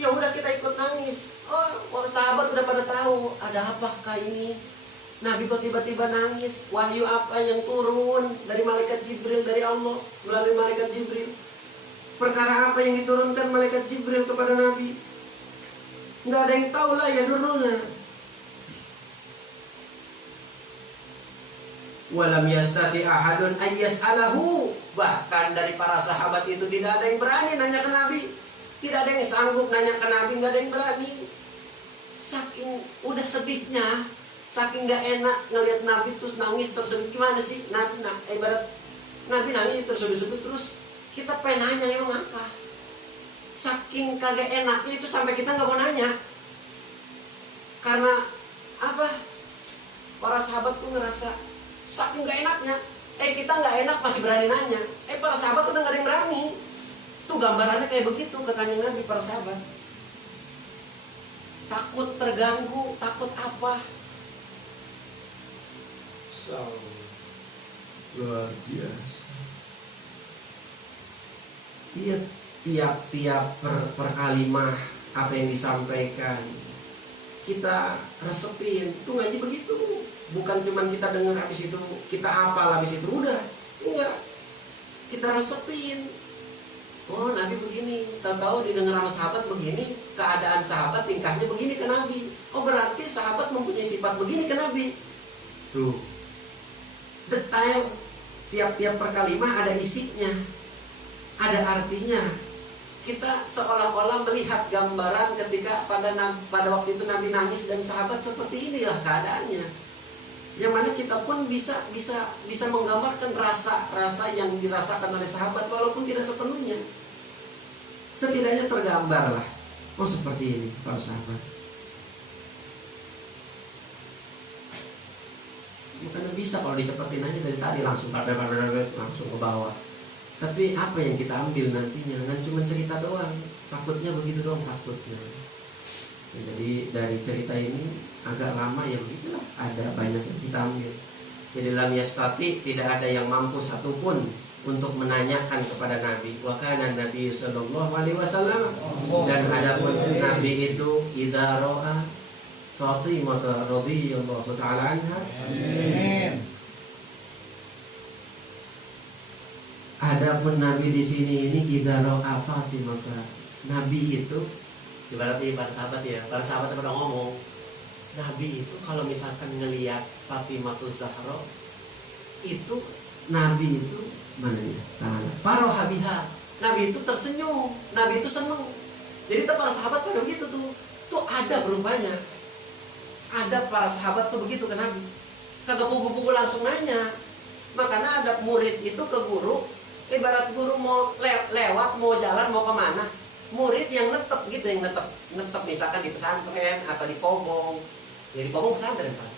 Ya udah kita ikut nangis. Oh, para sahabat udah pada tahu ada apakah ini? Nabi kok tiba-tiba nangis? Wahyu apa yang turun dari malaikat Jibril, dari Allah melalui malaikat Jibril? Perkara apa yang diturunkan malaikat Jibril kepada Nabi? Nggak ada yang tahu lah ya dulunya. Walam yastati ahadun ayyas'alahu. Bahkan dari para sahabat itu tidak ada yang berani nanya ke Nabi. Tidak ada yang sanggup nanya ke Nabi, nggak ada yang berani. Saking udah sedihnya, saking nggak enak ngelihat Nabi terus nangis tersedih. Gimana sih Nabi? Ibarat Nabi nangis tersedih-sedih terus kita pengen nanya emang apa? Saking kagak enaknya itu sampai kita nggak mau nanya. Karena apa? Para sahabat tuh ngerasa saking gak enaknya, kita gak enak masih berani nanya. Para sahabat udah gak ada yang berani. Tuh gambarannya kayak begitu ke kanjeng Nabi para sahabat. Takut terganggu, takut apa? So, luar biasa. Iya, tiap-tiap per kalimah apa yang disampaikan kita resepin. Tuh ngaji begitu. Bukan cuma kita dengar habis itu kita hafal habis itu udah. Enggak. Kita resepin. Oh, Nabi begini. Tahu-tahu didengar sama sahabat begini, keadaan sahabat tingkahnya begini ke Nabi. Oh, berarti sahabat mempunyai sifat begini ke Nabi. Tuh. Detail tiap-tiap perkalimah ada isinya. Ada artinya. Kita seolah-olah melihat gambaran ketika pada waktu itu Nabi nangis dan sahabat seperti inilah keadaannya. Yang mana kita pun bisa menggambarkan rasa yang dirasakan oleh sahabat walaupun tidak sepenuhnya. Setidaknya tergambar lah. Oh, seperti ini para sahabat. Makanya bisa kalau dicepetin aja dari tadi langsung ke bawah. Tapi apa yang kita ambil nantinya? Kan cuma cerita doang. Takutnya begitu doang takutnya. Ya, jadi dari cerita ini agak lama ya begitulah. Ada banyak yang kita ambil. Jadi lam yastati, tidak ada yang mampu satupun untuk menanyakan kepada Nabi. Wa kana Nabi sallallahu alaihi wasallam, dan adapun Nabi itu idza ra'a Fatimah radhiyallahu taala anha. Amin. Adapun Nabi di sini ini idza ra'a Fatimah. Nabi itu ibaratnya para sahabat ya, para sahabat pada ngomong, Nabi itu kalau misalkan ngelihat Fatimah Zahra itu Nabi itu mana ya? Faroha biha. Nabi itu tersenyum, Nabi itu senang. Jadi para sahabat pada begitu tuh. Tuh ada berupanya. Ada para sahabat tuh begitu ke Nabi. Kagak pukul-pukul langsung nanya. Makanya ada murid itu ke guru, ibarat guru mau lewat, mau jalan, mau kemana, murid yang netep gitu, yang netep misalkan di pesantren atau di Kobong. Ya di Kobong pesantren Pak.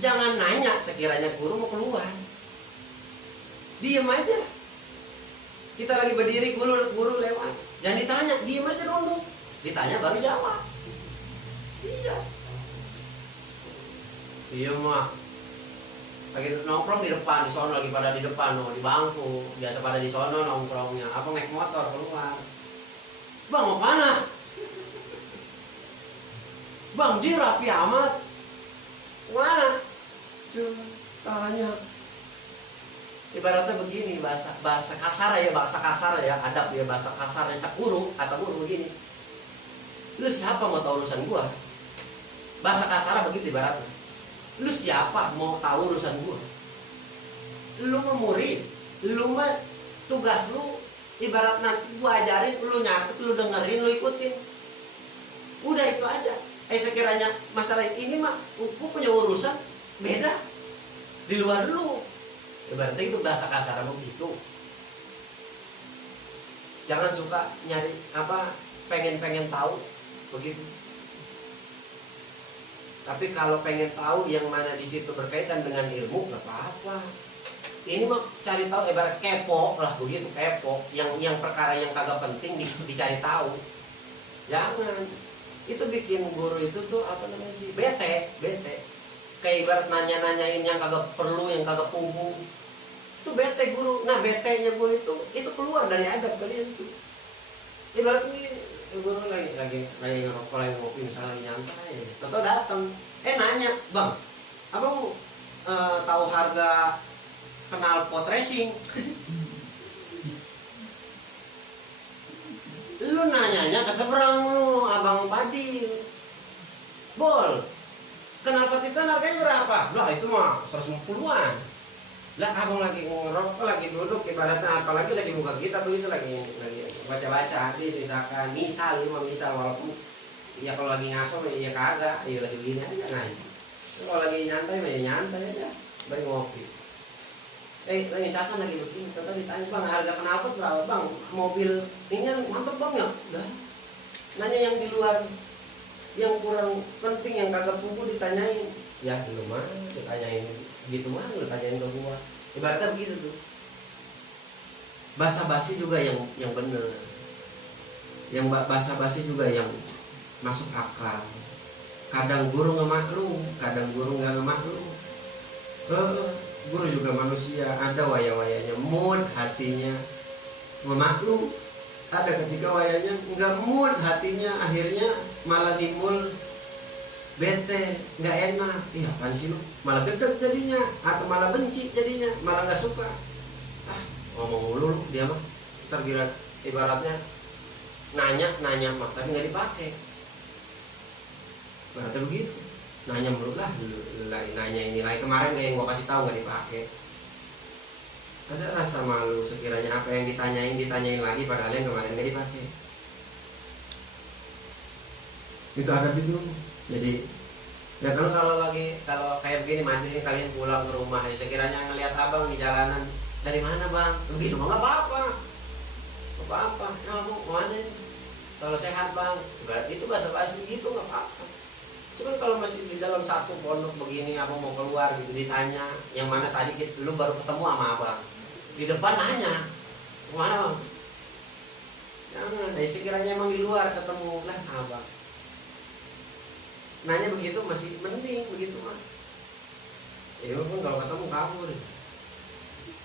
Jangan nanya sekiranya guru mau keluar. Diem aja. Kita lagi berdiri, guru lewat. Jangan ditanya, diem aja dulu. Ditanya baru jawab. Iya. Iya mah. Lagi nongkrong di depan, di sono lagi pada di depan, di bangku. Biasa pada di sono nongkrongnya. Apa naik motor keluar. Bang mau mana? Bang dia rapi amat. Mana? Coba tanya. Ibaratnya begini, bahasa kasar ya, adab ya, bahasa kasarnya cak guru, kata guru begini. Lu siapa mau tahu urusan gua? Bahasa kasar begitu ibaratnya. Lu siapa mau tahu urusan gua? Lu mah murid, lu mah tugas lu ibarat nanti gua ajarin, lu nyatet, lu dengerin, lu ikutin. Udah itu aja. Sekiranya masalah ini mah gua punya urusan beda di luar lu. Ibaratnya itu bahasa kasar begitu. Jangan suka nyari pengen tahu begitu. Tapi kalau pengen tahu yang mana di situ berkaitan dengan ilmu, nggak apa-apa. Ini mah cari tahu, ibarat kepo lah begitu, kepo. Yang perkara yang kagak penting dicari tahu. Jangan. Itu bikin guru itu tuh bete. Kayak ibarat nanya-nanyain yang kagak perlu, yang kagak pugu. Itu bete guru. Nah betenya guru itu keluar dari adab kalian itu. Ibarat ini guru lagi ngerokok, lagi ngopi misalnya, lagi nyantai, atau datang, nanya, bang, abang tahu harga knalpot racing? Lu nanyanya ke seberang lu, abang Padil, bol, knalpot itu harganya berapa? Lah itu mah 150-an. Lah abang lagi ngerokok, lagi duduk, ibaratnya apalagi lagi buka kitab begitu, lagi baca-baca hadis misal walaupun ya kalau lagi ngaso ya kagak, ya lagi begini aja ngaji. Kalau lagi nyantai ya nyantai aja, baru ngopi. Misalkan lagi begini, contoh ditanya, bang harga knalpot berapa bang? Mobil ini mantep bang ya? Udah. Nanya yang di luar, yang kurang penting, yang kagak pugu ditanyain. Ya lu mah ditanyain gitu mah, lu tanyain ke gua. Ibaratnya begitu tuh. Basa-basi juga yang bener. Yang basa-basi juga yang masuk akal. Kadang guru ngemaklum, kadang guru nggak ngemaklum. Guru juga manusia, ada waya-wayanya mood hatinya memaklum, ada ketika wayanya nggak mood hatinya, akhirnya malah timbul bete, nggak enak. Iya apaan sih lu, malah gedeg jadinya, atau malah benci jadinya, malah nggak suka. Ngomong mulu lu dia mah, ntar ibaratnya nanya mah tapi nggak dipakai. Ibaratnya begitu. Nanya mulu lah, nanya ini lagi kemarin kayak yang gua kasih tahu nggak dipakai. Ada rasa malu sekiranya apa yang ditanyain lagi padahal yang kemarin nggak dipakai. Itu adab itu. Jadi ya kalau kayak begini mancing kalian pulang ke rumah, ya sekiranya ngelihat abang di jalanan, dari mana bang? Begitu nggak apa-apa. Ya mau mana? Selalu sehat bang. Berarti itu basa-basi gitu nggak apa-apa. Cuman kalau masih di dalam satu pondok begini, abang mau keluar gitu ditanya, yang mana tadi lu baru ketemu sama abang, di depan nanya, kemana bang? Jangan, sekiranya emang di luar ketemu lah abang. Nanya begitu masih mending begitu mah. Ya pun kalau ketemu kabur.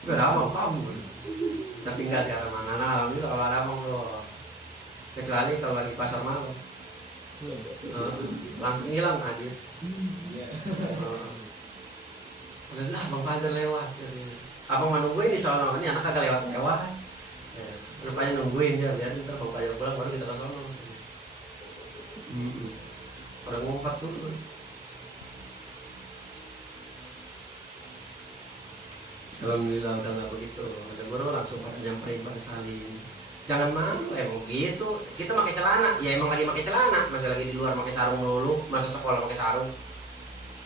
Gak ada abang kabur. Tapi enggak sih mana alhamdulillah kalau ada abang loh. Kecuali kalau lagi pasar malam. Langsung hilang hadir. Udah Bang Fajar lewat. Abang mau nungguin di sono, ini anak kagak lewat. Rupanya nungguin dia, biar ntar Bang Fajar pulang baru kita ke sono. Pada ngumpat dulu. Alhamdulillah udah nggak begitu. Ada guru langsung nyamperin pada saling. Jangan malu, emang gitu. Kita pakai celana, ya emang lagi pakai celana. Masih lagi di luar pakai sarung melulu, masa sekolah pakai sarung.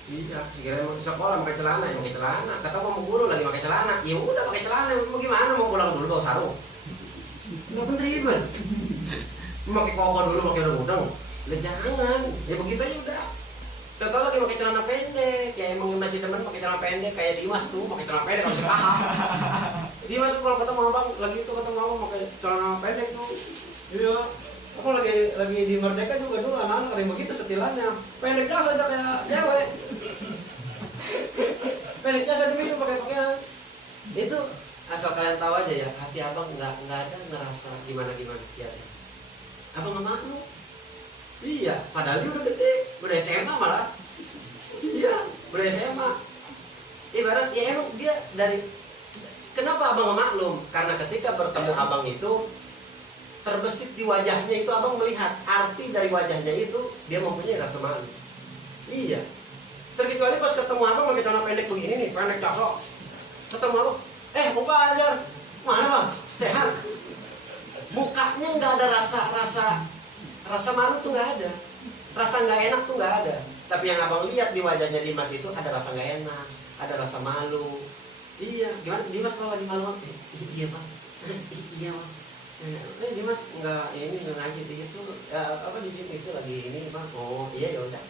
Iya, kira mau sekolah pakai celana, ya pakai celana. Kata mau guru lagi pakai celana, ya udah pakai celana. Mau gimana? Mau pulang dulu bawa sarung? Nggak bener ribet. Pakai koko dulu, pakai udang. Lah jangan, ya begitu aja udah. Tahu lagi pakai celana pendek, ya emang masih teman pakai celana pendek kayak Dimas tuh pakai celana pendek kalau sekarang. Dimas kalau ketemu abang lagi itu ketemu abang pakai celana pendek tuh. Iya. Aku lagi di Merdeka juga dulu anak-anak ada yang begitu setilannya. Pendek jas aja kayak cewek. Pendek jas aja itu pakai pakaian. Itu asal kalian tahu aja ya, hati abang nggak ada ngerasa gimana ya. Abang nggak malu. Iya, padahal dia udah gede, udah SMA malah. Iya, udah SMA. Ibarat ya emang dia dari kenapa abang nggak maklum? Karena ketika bertemu abang itu terbesit di wajahnya itu abang melihat arti dari wajahnya itu dia mempunyai rasa malu. Iya. Terkecuali pas ketemu abang pakai celana pendek begini nih, pendek casok. Ketemu abang, mau Pak ajar, mana Bang? Sehat. Mukanya nggak ada rasa malu tuh nggak ada, rasa nggak enak tuh nggak ada. Tapi yang abang lihat di wajahnya Dimas itu ada rasa nggak enak, ada rasa malu. Iya, gimana Dimas kalau lagi malu? Iya Bang, iya Bang. Dimas nggak ngaji di itu apa di sini itu lagi ini Bang. Oh iya ya udah.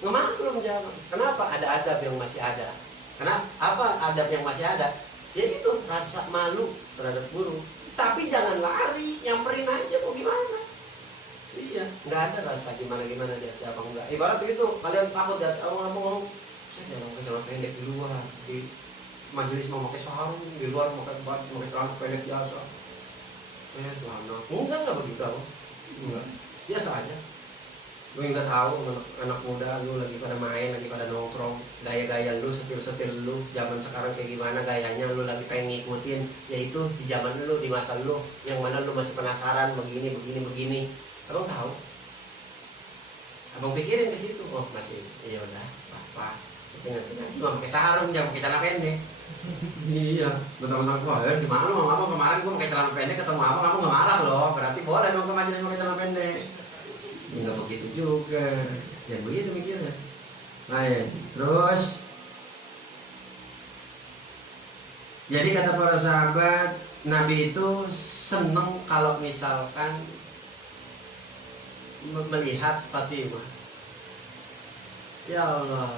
Nggak maklum jawab. Kenapa? Ada adab yang masih ada. Kenapa? Apa adab yang masih ada? Ya itu rasa malu terhadap guru. Tapi jangan lari, nyamperin aja mau gimana? Iya, nggak ada rasa gimana di hati abang nggak. Ibarat itu kalian takut ya, abang ngomong, saya jangan pakai celana pendek di luar, di majelis mau pakai sarung, di luar pakai celana pendek biasa. Enggak begitu abang. Enggak, biasa aja. Lu nggak tahu anak muda lu lagi pada main, lagi pada nongkrong, gaya-gaya lu, setil lu, zaman sekarang kayak gimana gayanya lu lagi pengen ngikutin, yaitu di zaman lu, di masa lu, yang mana lu masih penasaran begini. Abang tahu, abang pikirin ke situ, oh masih, ya udah, apa, cuma pakai sarung, jangan pakai celana pendek. Iya, betul-betul gua, di mana lu abang kemarin gua pakai celana pendek ketemu abang nggak marah loh, berarti boleh dong ke majelis pakai celana pendek. Enggak begitu juga, jangan begitu mikirnya. Lain, terus, jadi kata para sahabat, Nabi itu seneng kalau misalkan melihat Fatimah. Ya Allah,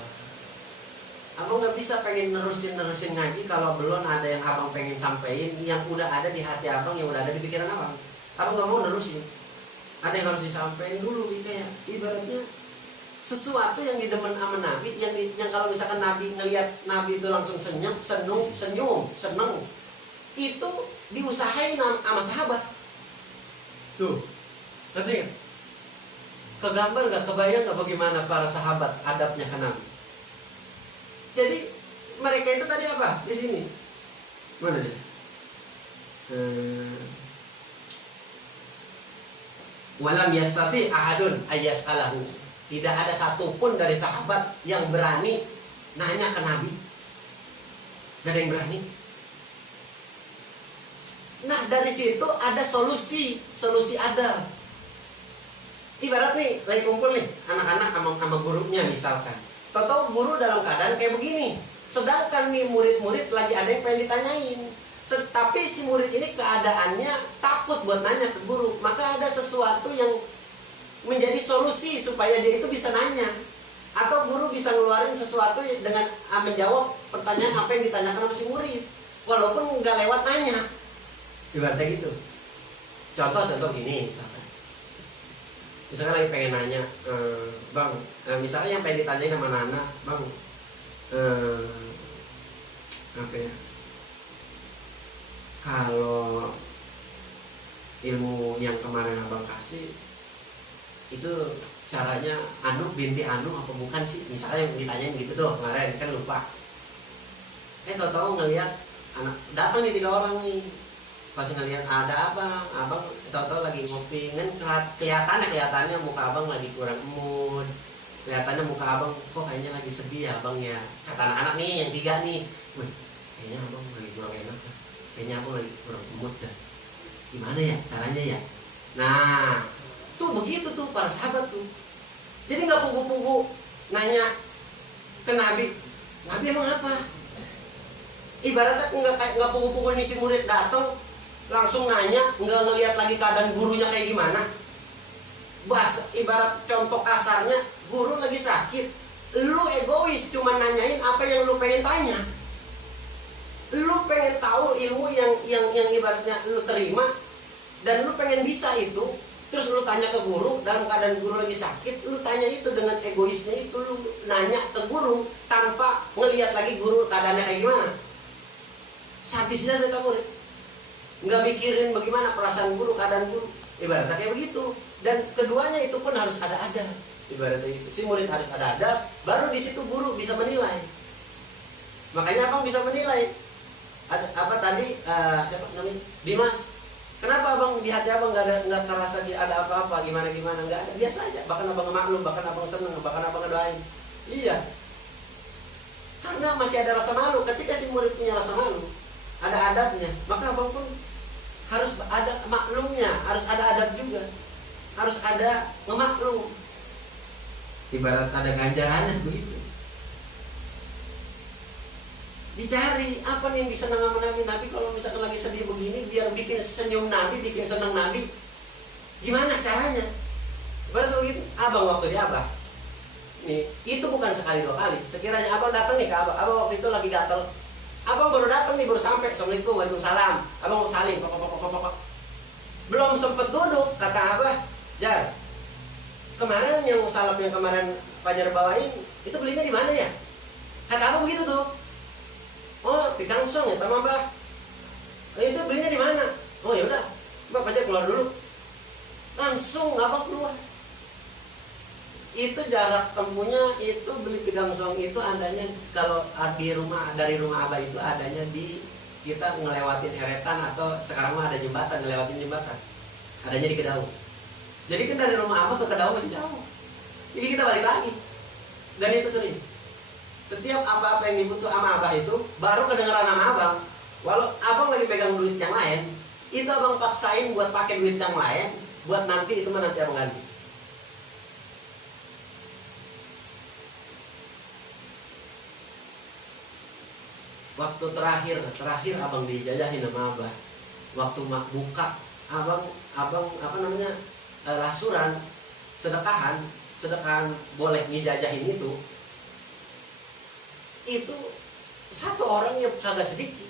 abang nggak bisa pengen nerusin ngaji kalau belum ada yang abang pengen sampein yang udah ada di hati abang, yang udah ada di pikiran abang. Abang nggak mau nerusin. Ada yang harus disampaikan dulu, kayak ibaratnya sesuatu yang didemen sama Nabi, yang kalau misalkan Nabi ngelihat Nabi itu langsung senyum, seneng, itu diusahain sama sahabat. Tuh, ngerti nggak? Kegambar nggak, kebayang nggak bagaimana para sahabat adabnya ke Nabi? Jadi mereka itu tadi apa di sini? Mana dia? Walam yastati ahadun ayyas'alahu. Tidak ada satupun dari sahabat yang berani nanya ke Nabi. Gak ada yang berani. Nah dari situ ada solusi ada. Ibarat nih lagi kumpul nih anak-anak sama gurunya misalkan. Tahu guru dalam keadaan kayak begini. Sedangkan nih murid-murid lagi ada yang pengen ditanyain. Tapi si murid ini keadaannya takut buat nanya ke guru. Maka ada sesuatu yang menjadi solusi supaya dia itu bisa nanya. Atau guru bisa ngeluarin sesuatu dengan menjawab pertanyaan apa yang ditanyakan sama si murid. Walaupun nggak lewat nanya. Ibaratnya gitu. Contoh gini misalkan lagi pengen nanya, Bang, misalnya yang pengen ditanyain sama Nana, Bang, apa ya? Kalau ilmu yang kemarin abang kasih itu caranya Anu binti Anu apa bukan sih? Misalnya yang ditanyain gitu tuh kemarin kan lupa. Tahu-tahu ngelihat anak datang nih 3 orang nih. Pas ngelihat ada abang tahu-tahu lagi ngopi, kan kelihatannya muka abang lagi kurang mood. Kelihatannya muka abang kok kayaknya lagi sedih ya abang ya. Kata anak-anak nih yang 3 nih, kayaknya abang lagi kurang enak. Kayaknya abang lagi kurang mood dah. Gimana ya caranya ya? Nah, tuh begitu tuh para sahabat tuh. Jadi nggak punggu-punggu nanya ke Nabi. Nabi emang apa? Ibaratnya nggak pukul-pukul ini si murid datang langsung nanya, nggak ngelihat lagi keadaan gurunya kayak gimana. Ibarat contoh kasarnya, guru lagi sakit, lu egois cuma nanyain apa yang lu pengen tanya. Lu pengen tahu ilmu yang ibaratnya lu terima dan lu pengen bisa itu, terus lu tanya ke guru dalam keadaan guru lagi sakit, lu tanya itu dengan egoisnya itu, lu nanya ke guru tanpa ngelihat lagi guru keadaannya kayak gimana. Sadisnya saya murid, nggak mikirin bagaimana perasaan guru, keadaan guru, ibaratnya kayak begitu. Dan keduanya itu pun harus ada adab, ibaratnya itu. Si murid harus ada adab, baru di situ guru bisa menilai. Makanya abang bisa menilai. Apa tadi siapa namanya? Dimas. Kenapa abang di hati abang nggak terasa ada apa-apa, gimana nggak ada, biasa aja. Bahkan abang maklum, bahkan abang seneng, bahkan abang ngedoain. Iya. Karena masih ada rasa malu. Ketika si murid punya rasa malu, ada adabnya, maka abang pun harus ada maklumnya, harus ada adab juga, harus ada ngemaklum. Ibarat ada ganjarannya begitu. Dicari apa nih yang disenang sama Nabi. Nabi kalau misalkan lagi sedih begini, biar bikin senyum Nabi, bikin senang Nabi, gimana caranya? Ibarat begitu. Abang waktu di Abah, nih itu bukan sekali dua kali. Sekiranya abang datang nih ke Abah, abang waktu itu lagi gatel. Abang baru datang nih, baru sampai. Assalamualaikum, waalaikumsalam. Abang mau salim, belum sempet duduk, kata Abah, Jar, kemarin yang salap yang kemarin Fajar bawain, itu belinya di mana ya? Kata Abang begitu tuh. Oh, di Kangsong ya, Tama Mbah. Itu belinya di mana? Oh ya udah, Mbak Fajar keluar dulu. Langsung Abang keluar. Itu jarak tempuhnya itu beli di Kangsong itu adanya kalau di rumah, dari rumah Abah itu adanya di kita ngelewatin eretan atau sekarang mah ada jembatan, ngelewatin jembatan. Adanya di Kedau. Jadi kan dari rumah Abah ke Kedau masih jauh. Jadi kita balik lagi. Dan itu sering. Setiap apa-apa yang dibutuh sama Abah itu baru kedengeran sama Abang. Walau Abang lagi pegang duit yang lain, itu Abang paksain buat pakai duit yang lain, buat nanti itu mah nanti Abang ganti. Waktu terakhir abang dijajahin sama Abah. Waktu buka, abang apa namanya, lasuran, sedekahan boleh ngejajahin itu satu orang yang kagak sedikit.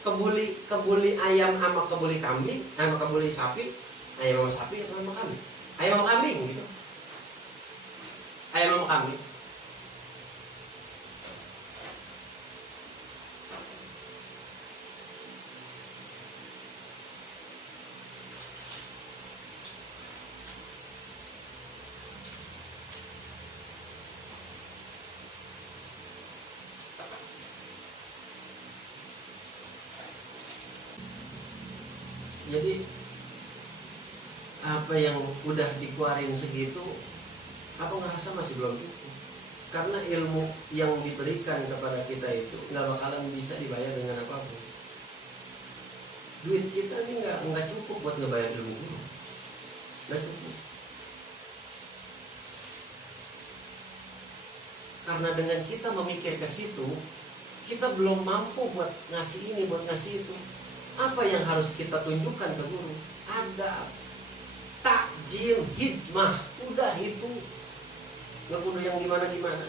Kebuli ayam sama kebuli kambing, sama kebuli sapi, ayam sama sapi atau sama kambing? Ayam sama kambing gitu. Ayam sama kambing. Jadi apa yang udah dikeluarin segitu, aku ngerasa masih belum cukup. Karena ilmu yang diberikan kepada kita itu nggak bakalan bisa dibayar dengan apapun. Duit kita ini nggak cukup buat ngebayar ilmu guru, nggak cukup. Karena dengan kita memikir ke situ, kita belum mampu buat ngasih ini, buat ngasih itu. Apa yang harus kita tunjukkan ke guru? Ada takjil, hikmah, udah itu. Gak kudu yang gimana-gimana.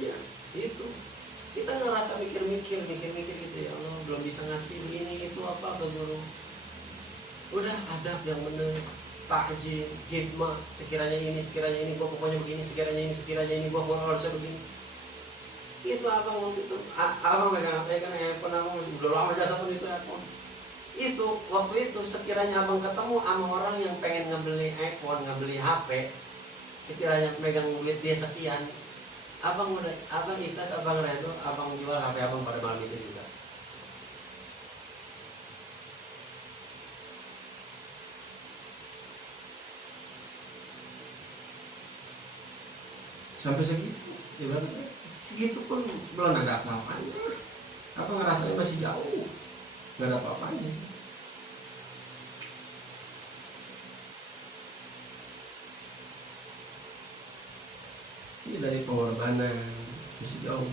Iya, itu. Kita ngerasa mikir-mikir gitu, ya Allah, belum bisa ngasih begini itu apa ke guru. Udah adab yang bener, takjil, hikmah, sekiranya ini, gua pokoknya begini, sekiranya ini, gua harusnya begini. Itu abang waktu itu, abang megang handphone, abang udah lama jasa pun itu handphone. Itu waktu itu sekiranya abang ketemu sama orang yang pengen ngebeli iPhone, ngebeli HP, sekiranya megang duit dia sekian, abang ikhlas, abang redo, abang jual HP abang pada malam itu juga. Sampai segitu, ibaratnya segitu pun belum ada apa-apanya. Apa ngerasanya masih jauh, nggak ada apa-apanya. dari pengorbanan masih jauh.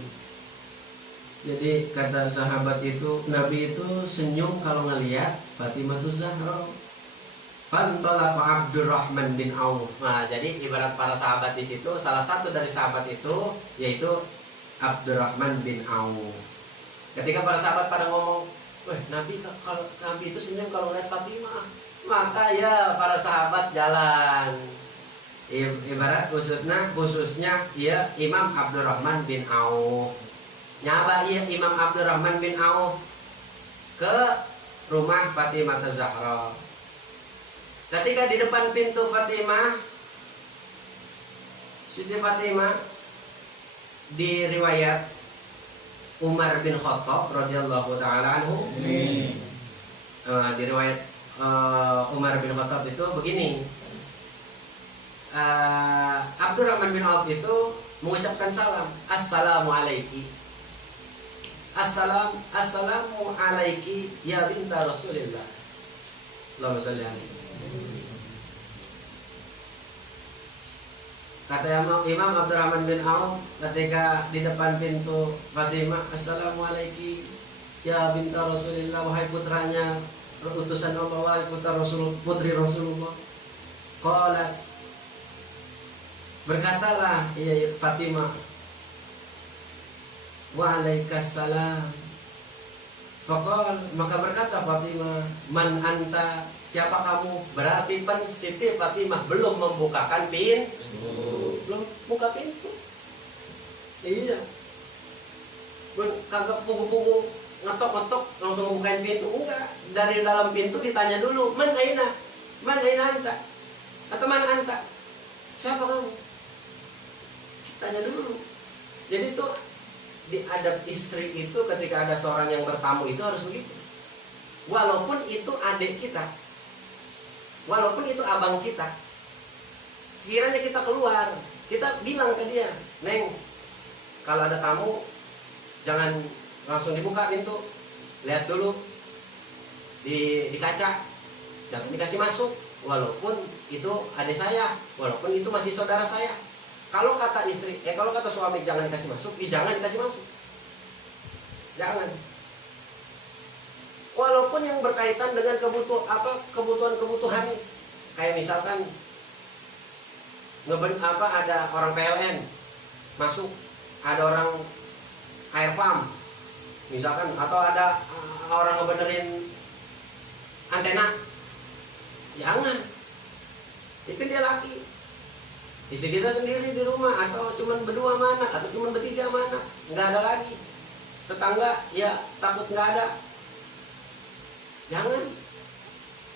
Jadi kata sahabat itu, Nabi itu senyum kalau ngelihat Fatimah Zahra. Fantalaqa Abdurrahman bin Auf. Nah, jadi ibarat para sahabat di situ, salah satu dari sahabat itu yaitu Abdurrahman bin Auf. Ketika para sahabat pada ngomong, "Wah, Nabi itu senyum kalau lihat Fatimah." Maka ya para sahabat jalan. Ibarat khususnya ya Imam Abdurrahman bin Auf. Nyaba ya Imam Abdurrahman bin Auf ke rumah Fatimah Zahra. Ketika di depan pintu Fatimah, Siti Fatimah, di riwayat Umar bin Khattab radhiyallahu taala anhu, di riwayat Umar bin Khattab itu begini, Abdurrahman bin Auf itu mengucapkan salam, assalamu alaiki, assalamu alaiki ya binta Rasulillah, Allahumma sholli alaihi. Kata Imam Abdurrahman bin Auf ketika di depan pintu Fatimah, assalamualaikum ya binta Rasulillah, wahai putranya utusan Allah, wahai putri Rasulullah. Qalat, berkatalah ya Fatimah, waalaikumsalam. Faqal, maka berkata Fatimah, man anta, siapa kamu? Berarti Siti Fatimah belum membukakan belum buka pintu. Iya. Kagak punggu-punggu ngetok-ngetok langsung bukain pintu, enggak. Dari dalam pintu ditanya dulu, man aina anta, atau man anta, siapa kamu? Tanya dulu. Jadi itu di adab istri itu ketika ada seorang yang bertamu itu harus begitu. Walaupun itu adik kita, walaupun itu abang kita, sekiranya kita keluar, kita bilang ke dia, Neng, kalau ada tamu jangan langsung dibuka pintu, lihat dulu di kaca, jangan dikasih masuk. Walaupun itu adik saya, walaupun itu masih saudara saya. Kalau kata istri, kalau kata suami jangan dikasih masuk, jangan dikasih masuk. Jangan. Walaupun yang berkaitan dengan kebutuhan, kayak misalkan ada orang PLN masuk, ada orang air pump, misalkan, atau ada orang ngebenerin antena, jangan. Itu dia laki. Istri kita sendiri di rumah, atau cuma berdua mana, atau cuma bertiga mana, nggak ada lagi. Tetangga ya takut nggak ada, jangan.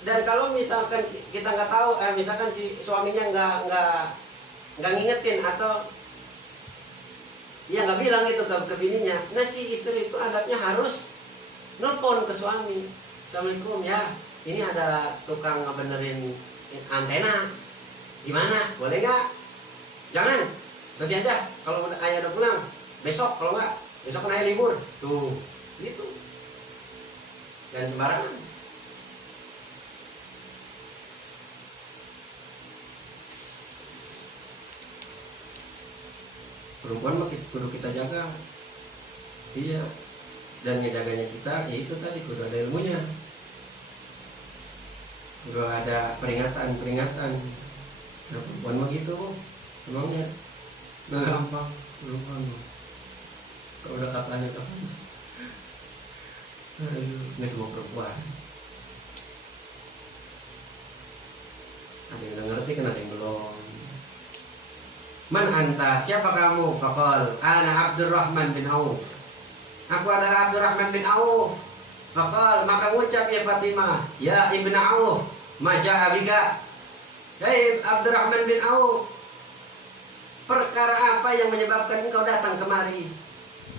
Dan kalau misalkan kita nggak tahu, misalkan si suaminya nggak ngingetin, atau ya nggak bilang gitu ke bininya, nah si istri itu adabnya harus nelpon ke suami, assalamualaikum ya, ini ada tukang ngebenerin antena, gimana, boleh nggak? Jangan, nanti aja kalau ayah udah pulang, besok, kalau nggak besok kan ayah libur, tuh gitu. Dan sembarangan. Perempuan mah kudu kita jaga, iya. Dan ngejaganya kita, ya itu tadi, kudu ada ilmunya, kudu ada peringatan. Nah, perempuan mah gitu, emangnya nggak gampang, gampang. Kalau udah katanya ini semua perempuan. Ada yang udah ngerti kan, ada yang belum. Man anta, siapa kamu? Faqal, ana Abdurrahman bin Auf. Aku adalah Abdurrahman bin Auf. Faqal, maka ucap ya Fatimah, ya ibn Auf, maja abika. Hei Abdurrahman bin Auf, perkara apa yang menyebabkan engkau datang kemari?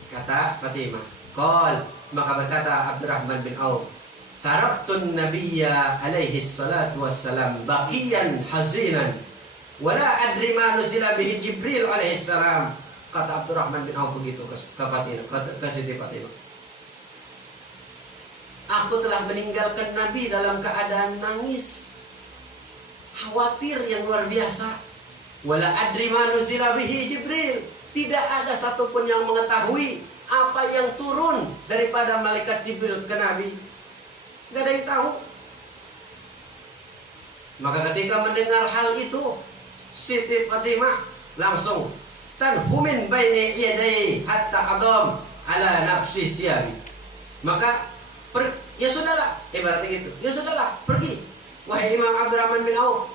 Kata Fatimah. Qal, maka berkata Abdurrahman bin Auf, taraktun nabiyya alaihi salatu wassalam baqiyan hazinan wala adri ma nuzila bihi Jibril alaihi salam. Kata Abdurrahman bin Auf begitu ke Fatimah, ke Siti Fatimah. Aku telah meninggalkan Nabi dalam keadaan nangis, khawatir yang luar biasa. Wala adri ma nuzila bihi Jibril. Tidak ada satupun yang mengetahui apa yang turun daripada malaikat Jibril ke Nabi. Gak ada yang tahu. Maka ketika mendengar hal itu, Siti Fatimah langsung tanhumin baini yadai hatta adam ala nafsi siyabi. Maka ya sudahlah, ibaratnya gitu. Ya sudahlah, pergi wahai Imam Abdurrahman bin Auf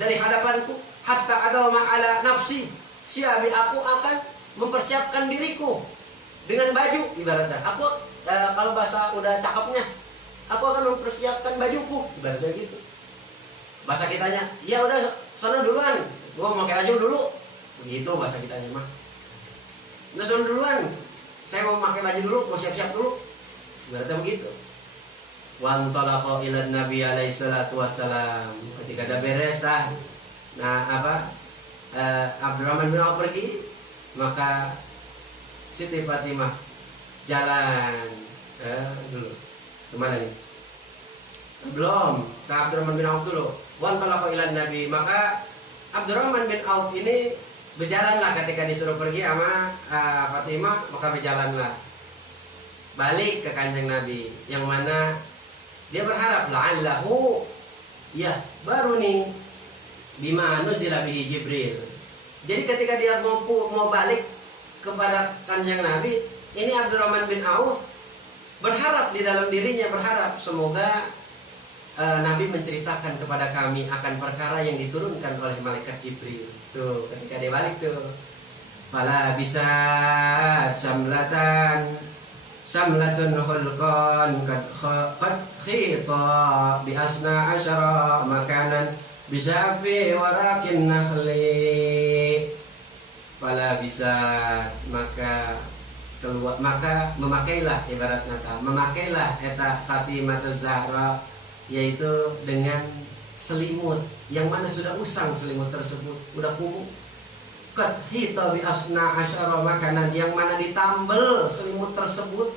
dari hadapanku, hatta adama ala nafsi siyabi, aku akan mempersiapkan diriku dengan baju, ibaratnya aku kalau bahasa udah cakepnya, aku akan mempersiapkan bajuku, ibaratnya gitu. Bahasa kitanya, ya udah sana duluan, gua mau pakai baju dulu, begitu bahasa kitanya mah. Udah sana duluan, saya mau pakai baju dulu, mau siap-siap dulu, ibaratnya begitu. Wantalaqa ila Nabi alaihi salatu wassalam, ketika udah beres dah, Abdurrahman bin Auf pergi, maka Siti Fatimah jalan dulu. Kemana nih? Belum, ke Abdurrahman bin Auf dulu. Wantalaqa ila Nabi, maka Abdurrahman bin Auf ini berjalanlah ketika disuruh pergi sama Fatimah, maka berjalanlah balik ke kanjeng Nabi, yang mana dia berharap la'allahu, ya baru nih bima nuzila bihi Jibril. Jadi ketika dia mau balik kepada kanjeng Nabi, ini Abdurrahman bin Auf berharap di dalam dirinya, berharap semoga Nabi menceritakan kepada kami akan perkara yang diturunkan oleh malaikat Jibril. Tuh, ketika dia balik tuh, fala bisa samlatun hulqan qad khita bi asna asyara makanan bisa fi warakin nakhli. Fala bisa, maka keluar, maka memakailah, ibarat kata memakailah eta Fatimah Az-Zahra, yaitu dengan selimut yang mana sudah usang selimut tersebut, udah kumuh. Qad hita bi asna asyara makanan, yang mana ditambel selimut tersebut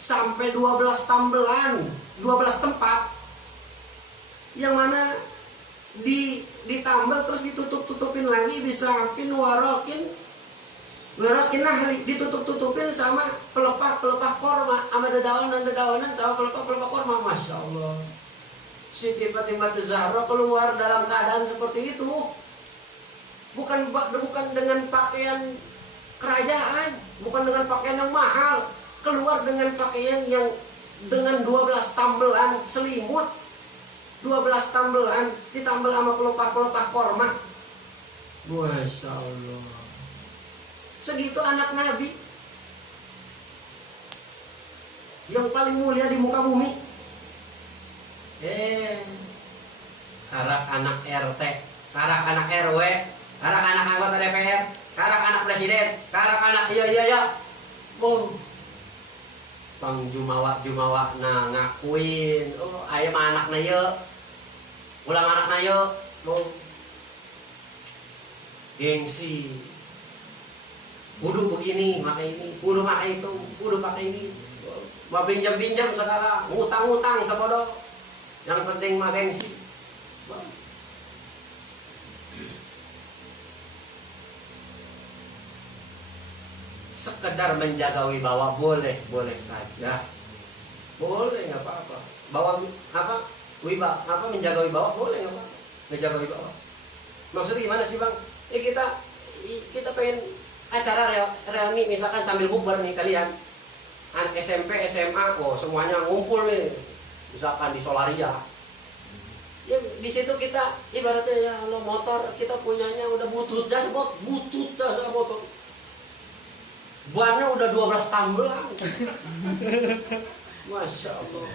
sampai 12 tambelan, 12 tempat, yang mana ditambal terus ditutup-tutupin lagi, bisa fin warakin nahli, ditutup-tutupin sama pelepah korma, sama dedaunan sama pelepah korma. Masya Allah, Siti Fatimah Az-Zahra keluar dalam keadaan seperti itu, bukan dengan pakaian kerajaan, bukan dengan pakaian yang mahal, keluar dengan pakaian yang dengan 12 tambelan selimut, 12 tambelan ditambal sama pelepah korma. Masya Allah, segitu anak Nabi yang paling mulia di muka bumi. Karak anak RT, karak anak RW, karak anak anggota DPR, karak anak presiden, karak anak iya. Pang jumawa na ngakuin, aya mah anakna ieu. Ulang anakna ieu. Gengsi. Kudu begini, pakai ini, kudu pakai itu, kudu pakai ini. Mau pinjam segala, ngutang sabodo. Yang penting mah gengsi. Sekedar menjaga wibawa boleh saja, boleh, nggak apa-apa. Menjaga wibawa boleh, nggak apa-apa. Menjaga wibawa. Maksudnya gimana sih bang? Kita pengen acara reuni, misalkan sambil bukber nih kalian, anak SMP, SMA, semuanya ngumpul nih, misalkan di Solaria. Ya di situ kita ibaratnya, ya Allah, motor kita punyanya udah butut dah motor. Bannya udah 12 tambelan. Masya Allah.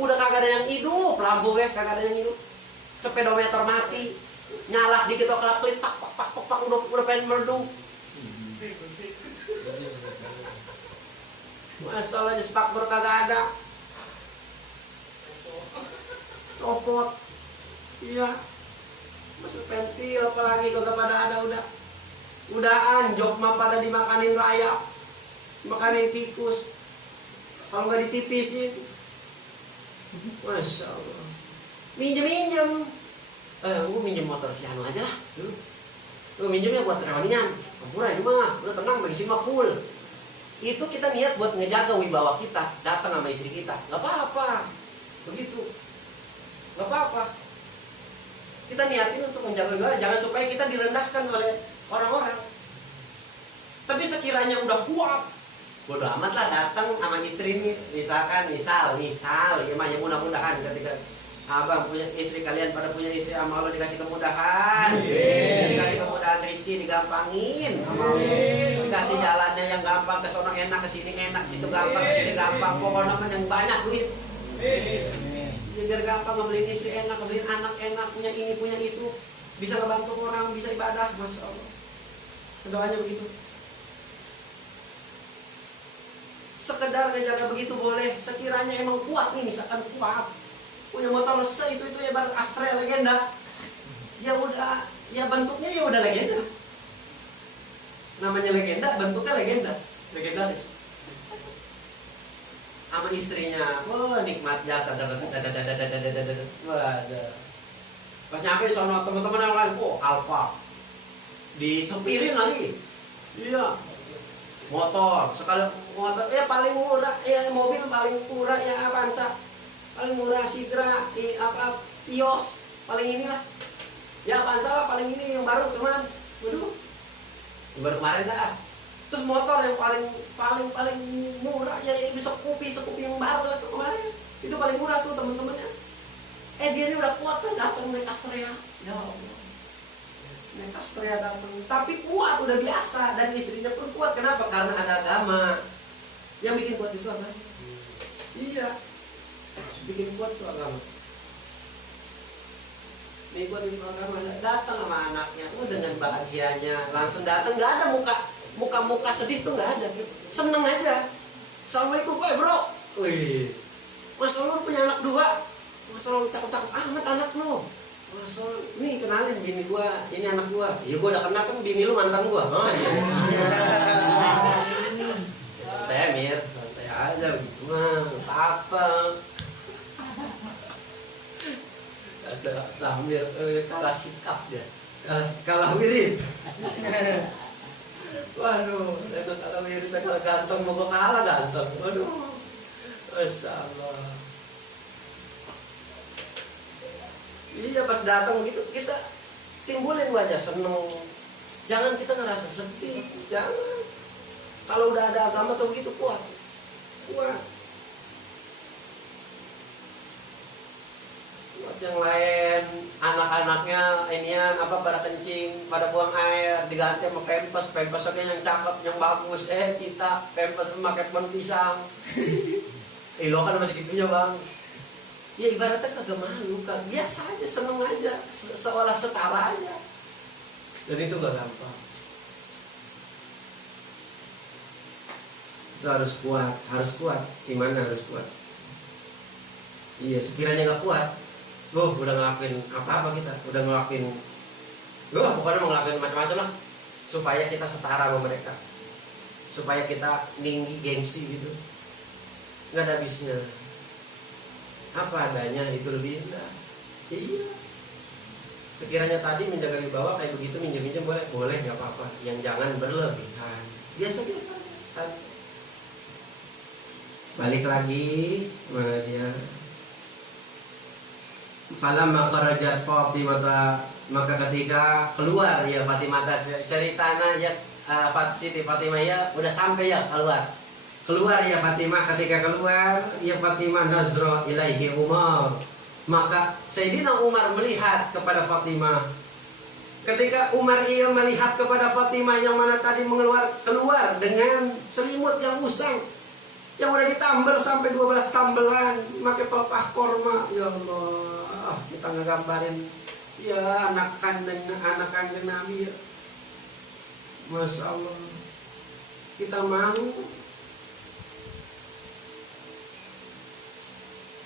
Udah kagak ada yang hidup, lampu kagak ada yang hidup. Speedometer mati, nyala dikit kelap-kelip, pak, udah pengen meledup. Masalahnya spakbor kagak ada. Copot. Iya. Masuk pentil apalagi kagak pada ada udahan, jok mah pada dimakanin rayap, dimakanin tikus, kalau nggak ditipisin. Masya Allah. Minjem Gue minjem motor si Anu aja lah dulu. Gue minjemnya buat reunian. Ampura ini mah, udah tenang, bensin mah full. Itu kita niat buat ngejaga wibawa kita, datang sama istri kita. Gak apa-apa, begitu. Gak apa-apa. Kita niatin untuk menjaga wibawa, jangan supaya kita direndahkan oleh orang-orang. Tapi sekiranya udah kuat, bodo amat lah datang sama istri ini. Misal, ya mah ya mudah-mudahan ketika abang punya istri, kalian pada punya istri, sama Allah dikasih kemudahan. Dikasih kemudahan rezeki, digampangin sama Allah. Dikasih jalannya yang gampang, ke sono enak, ke sini enak, situ gampang, ke sini gampang. Pokoknya kan yang banyak duit. Ya, biar gampang ngebeliin istri enak, ngebeliin anak enak, punya ini, punya itu. Bisa ngebantu orang, bisa ibadah, Masya Allah. Doanya begitu. Sekedar ngejaga begitu boleh. Sekiranya emang kuat nih, misalkan kuat, punya motor itu ya baru Astra legenda. Ya udah, ya bentuknya ya udah legenda. Namanya legenda, bentuknya legenda, legendaris. Sama istrinya, wah nikmat jasa, waduh. Pas nyampe di sono teman-teman yang lain, Alfa, disepirin lagi. Iya, motor sekali motor, paling murah, mobil paling murah ya Avanza. Paling murah Sigra, Vios, paling inilah. Ya Avanza lah paling ini yang baru cuman, waduh, yang baru kemarin dah. Terus motor yang paling murah ya bisa sekupi yang baru lah tuh kemarin. Itu paling murah tuh temen-temennya. Dia ini udah kuat tuh datang naik Astrea. Ya Allah. Naik Astrea datang, tapi kuat udah biasa dan istrinya pun kuat. Kenapa? Karena ada agama. Yang bikin kuat itu apa? Iya. Bikin kuat tuh agama. Nih buat itu agama datang sama anaknya, dengan bahagianya langsung datang, nggak ada muka sedih tuh nggak ada, seneng aja. Assalamualaikum Pak bro, wih, Mas lo punya anak 2, Mas lo takut amat anak lo, Mas lo, nih kenalin bini gua, ini anak gua, iya gua udah kenal kan bini lu mantan gua, oh iya, santai Mir, santai aja begitu mah, apa. Ada Samir kalah sikap dia, kalah wirid. Waduh, itu kalah wirid, kalah ganteng, mau kalah ganteng. Waduh, Masya Allah. Iya pas datang gitu kita timbulin wajah seneng. Jangan kita ngerasa sedih, jangan. Kalau udah ada agama tuh begitu kuat. Yang lain anak-anaknya inian pada kencing, pada buang air, diganti sama pempes yang cakep, yang bagus. Kita pempes memakai pohon pisang. Lo kan masih gitunya bang. Ya ibaratnya kagak malu, biasa aja, seneng aja, seolah setara aja. Dan itu gak gampang. Itu harus kuat. Gimana harus kuat? Iya, sekiranya gak kuat, udah ngelakuin apa-apa kita, pokoknya mau ngelakuin macam-macam lah, supaya kita setara sama mereka, supaya kita tinggi gengsi gitu, nggak ada habisnya. Apa adanya itu lebih indah. Iya. Sekiranya tadi menjaga wibawa kayak begitu, minjem boleh nggak apa-apa, yang jangan berlebihan, biasa-biasa aja. Balik lagi mana dia? Falamma kharajat Fatimah, maka ketika keluar ya Fatimah, ceritanya ya Siti Fatimah ya udah sampai ya keluar ya Fatimah. Ketika keluar ya Fatimah nazra ilaihi Umar, maka Sayyidina Umar melihat kepada Fatimah. Ketika Umar ia melihat kepada Fatimah yang mana tadi keluar dengan selimut yang usang, yang udah ditambal sampai 12 tambelan, pakai pelepah korma. Ya Allah, kita ngegambarin ya anak kandung Nabi ya. Masya Allah, kita malu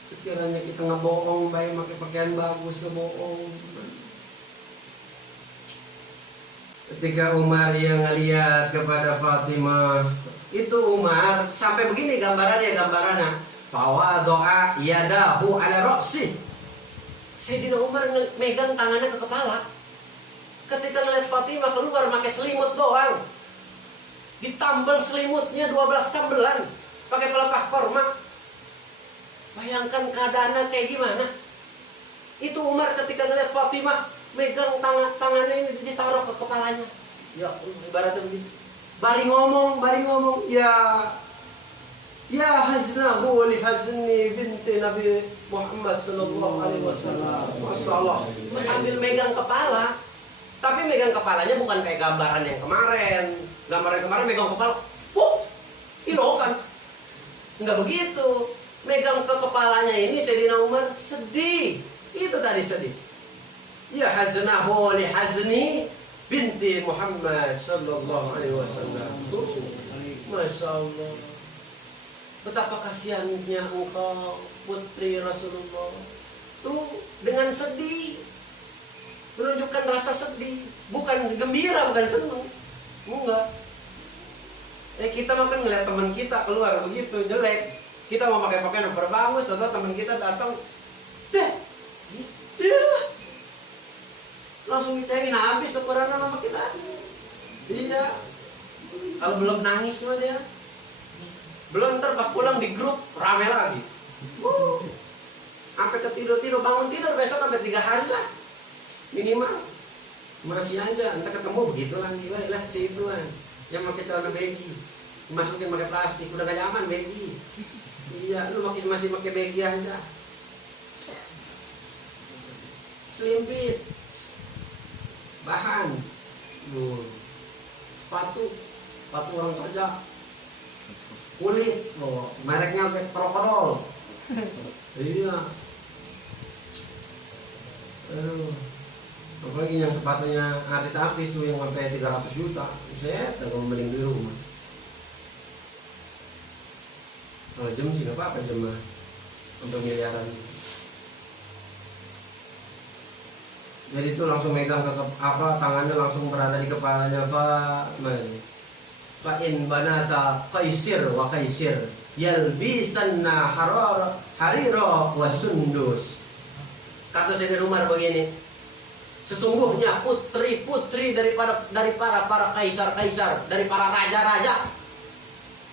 sekiranya kita ngebohong baik pakai pakaian bagus, ngebohong. Ketika Umar yang ngeliat kepada Fatimah, itu Umar sampai begini gambarannya. Fawadha'a yadahu ala ra'si, Sayyidina Umar megang tangannya ke kepala. Ketika ngeliat Fatimah keluar pakai selimut doang, ditambal selimutnya 12 tambelan, pakai pelepah korma. Bayangkan keadaannya kayak gimana. Itu Umar ketika ngeliat Fatimah megang tangannya ini ditaruh ke kepalanya. Ya ibaratnya begitu. Bari ngomong, ya haznahu li hazni binti Nabi Muhammad sallallahu alaihi wasallam. Masyaallah. Mas sambil megang kepala. Tapi megang kepalanya bukan kayak gambaran yang kemarin. Gambaran yang kemarin megang kepala, hilokan. Enggak begitu. Megang ke kepalanya ini Sayyidina Umar sedih. Itu tadi sedih. Ya haznahu li hazni binti Muhammad sallallahu alaihi wasallam. Masya Allah. Betapa kasihannya engkau putri Rasulullah. Tuh dengan sedih menunjukkan rasa sedih, bukan gembira, bukan senang. Enggak. Kita makan ngeliat teman kita keluar begitu jelek, kita mau pakai pakaian yang berbagus, atau teman kita datang, langsung dicengin habis seperan sama kita. Iya. Kalau belum nangis mah dia, belum ntar pas pulang di grup rame lagi. Sampai ketidur bangun tidur besok sampai 3 hari lah. Minimal masih aja, entah ketemu begitu lagi lah si ituan yang pakai celana baggy, dimasukin pakai plastik, udah gak nyaman baggy. Iya, lu masih pakai baggy aja, selimpit, bahan, sepatu orang kerja, kulit, mereknya kayak krokodil. Iya, aduh. Apalagi yang sepatunya artis-artis tuh yang sampai 300 juta, saya tak mending di rumah. Kalau jam sih nggak apa-apa, jam mah sampai miliaran. Jadi itu langsung megang ke tangannya langsung berada di kepalanya fa in banata qaisir wa qaisir yalbisanna harira wa sundus. Kata Sayyidina Umar begini, sesungguhnya putri-putri dari para kaisar-kaisar, dari para raja-raja,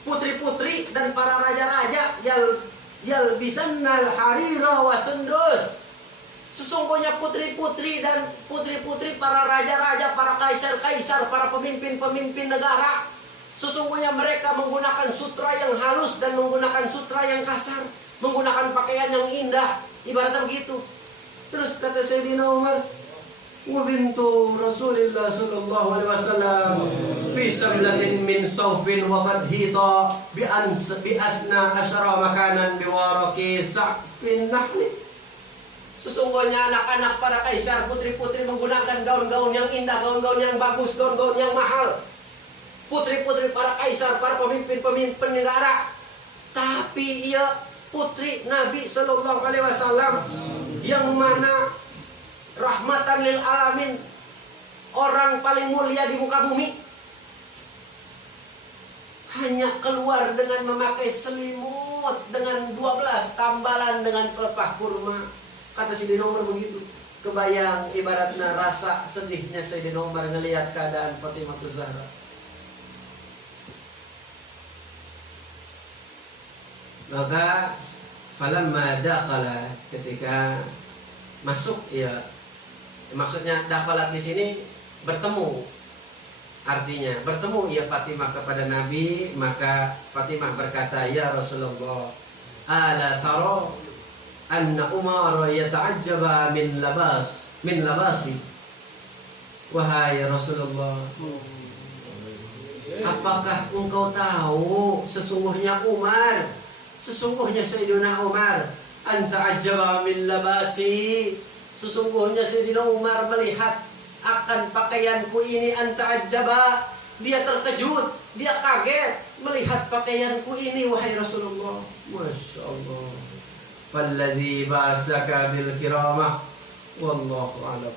putri-putri dan para raja-raja yalbisannal harira wa sundus. Sesungguhnya putri-putri dan putri-putri para raja-raja, para kaisar-kaisar, para pemimpin-pemimpin negara, sesungguhnya mereka menggunakan sutra yang halus dan menggunakan sutra yang kasar, menggunakan pakaian yang indah, ibaratnya begitu. Terus kata Sayyidina Umar, wa bintu Rasulillah sallallahu alaihi wasallam fi sablatin min sawfin wa qad hita bi asna asyara makanan bi waraqi sa'fin nahli. Sesungguhnya anak-anak para kaisar, putri-putri menggunakan gaun-gaun yang indah, gaun-gaun yang bagus, gaun-gaun yang mahal. Putri-putri para kaisar, para pemimpin negara. Tapi ia putri Nabi sallallahu alaihi wasallam yang mana rahmatan lil alamin, orang paling mulia di muka bumi, hanya keluar dengan memakai selimut dengan 12 tambalan dengan pelepah kurma. Kata Sayyidina Umar begitu. Kebayang ibaratnya rasa sedihnya Sayyidina Umar ngelihat keadaan Fatimah Zahra. Maka falamma dakhala, ketika masuk, ya maksudnya dakhalat di sini bertemu, artinya bertemu ya Fatimah kepada Nabi. Maka Fatimah berkata, ya Rasulullah, ala tara anna Umar yata'ajjaba min labasi. Wahai Rasulullah, apakah engkau tahu sesungguhnya Sayyidina Umar anta'ajjaba min labasi, sesungguhnya Sayyidina Umar melihat akan pakaianku ini, anta'ajjaba, dia terkejut, dia kaget melihat pakaianku ini, wahai Rasulullah. Masya Allah. Falladhi ba'asaka bil kiramah wallahu a'lam.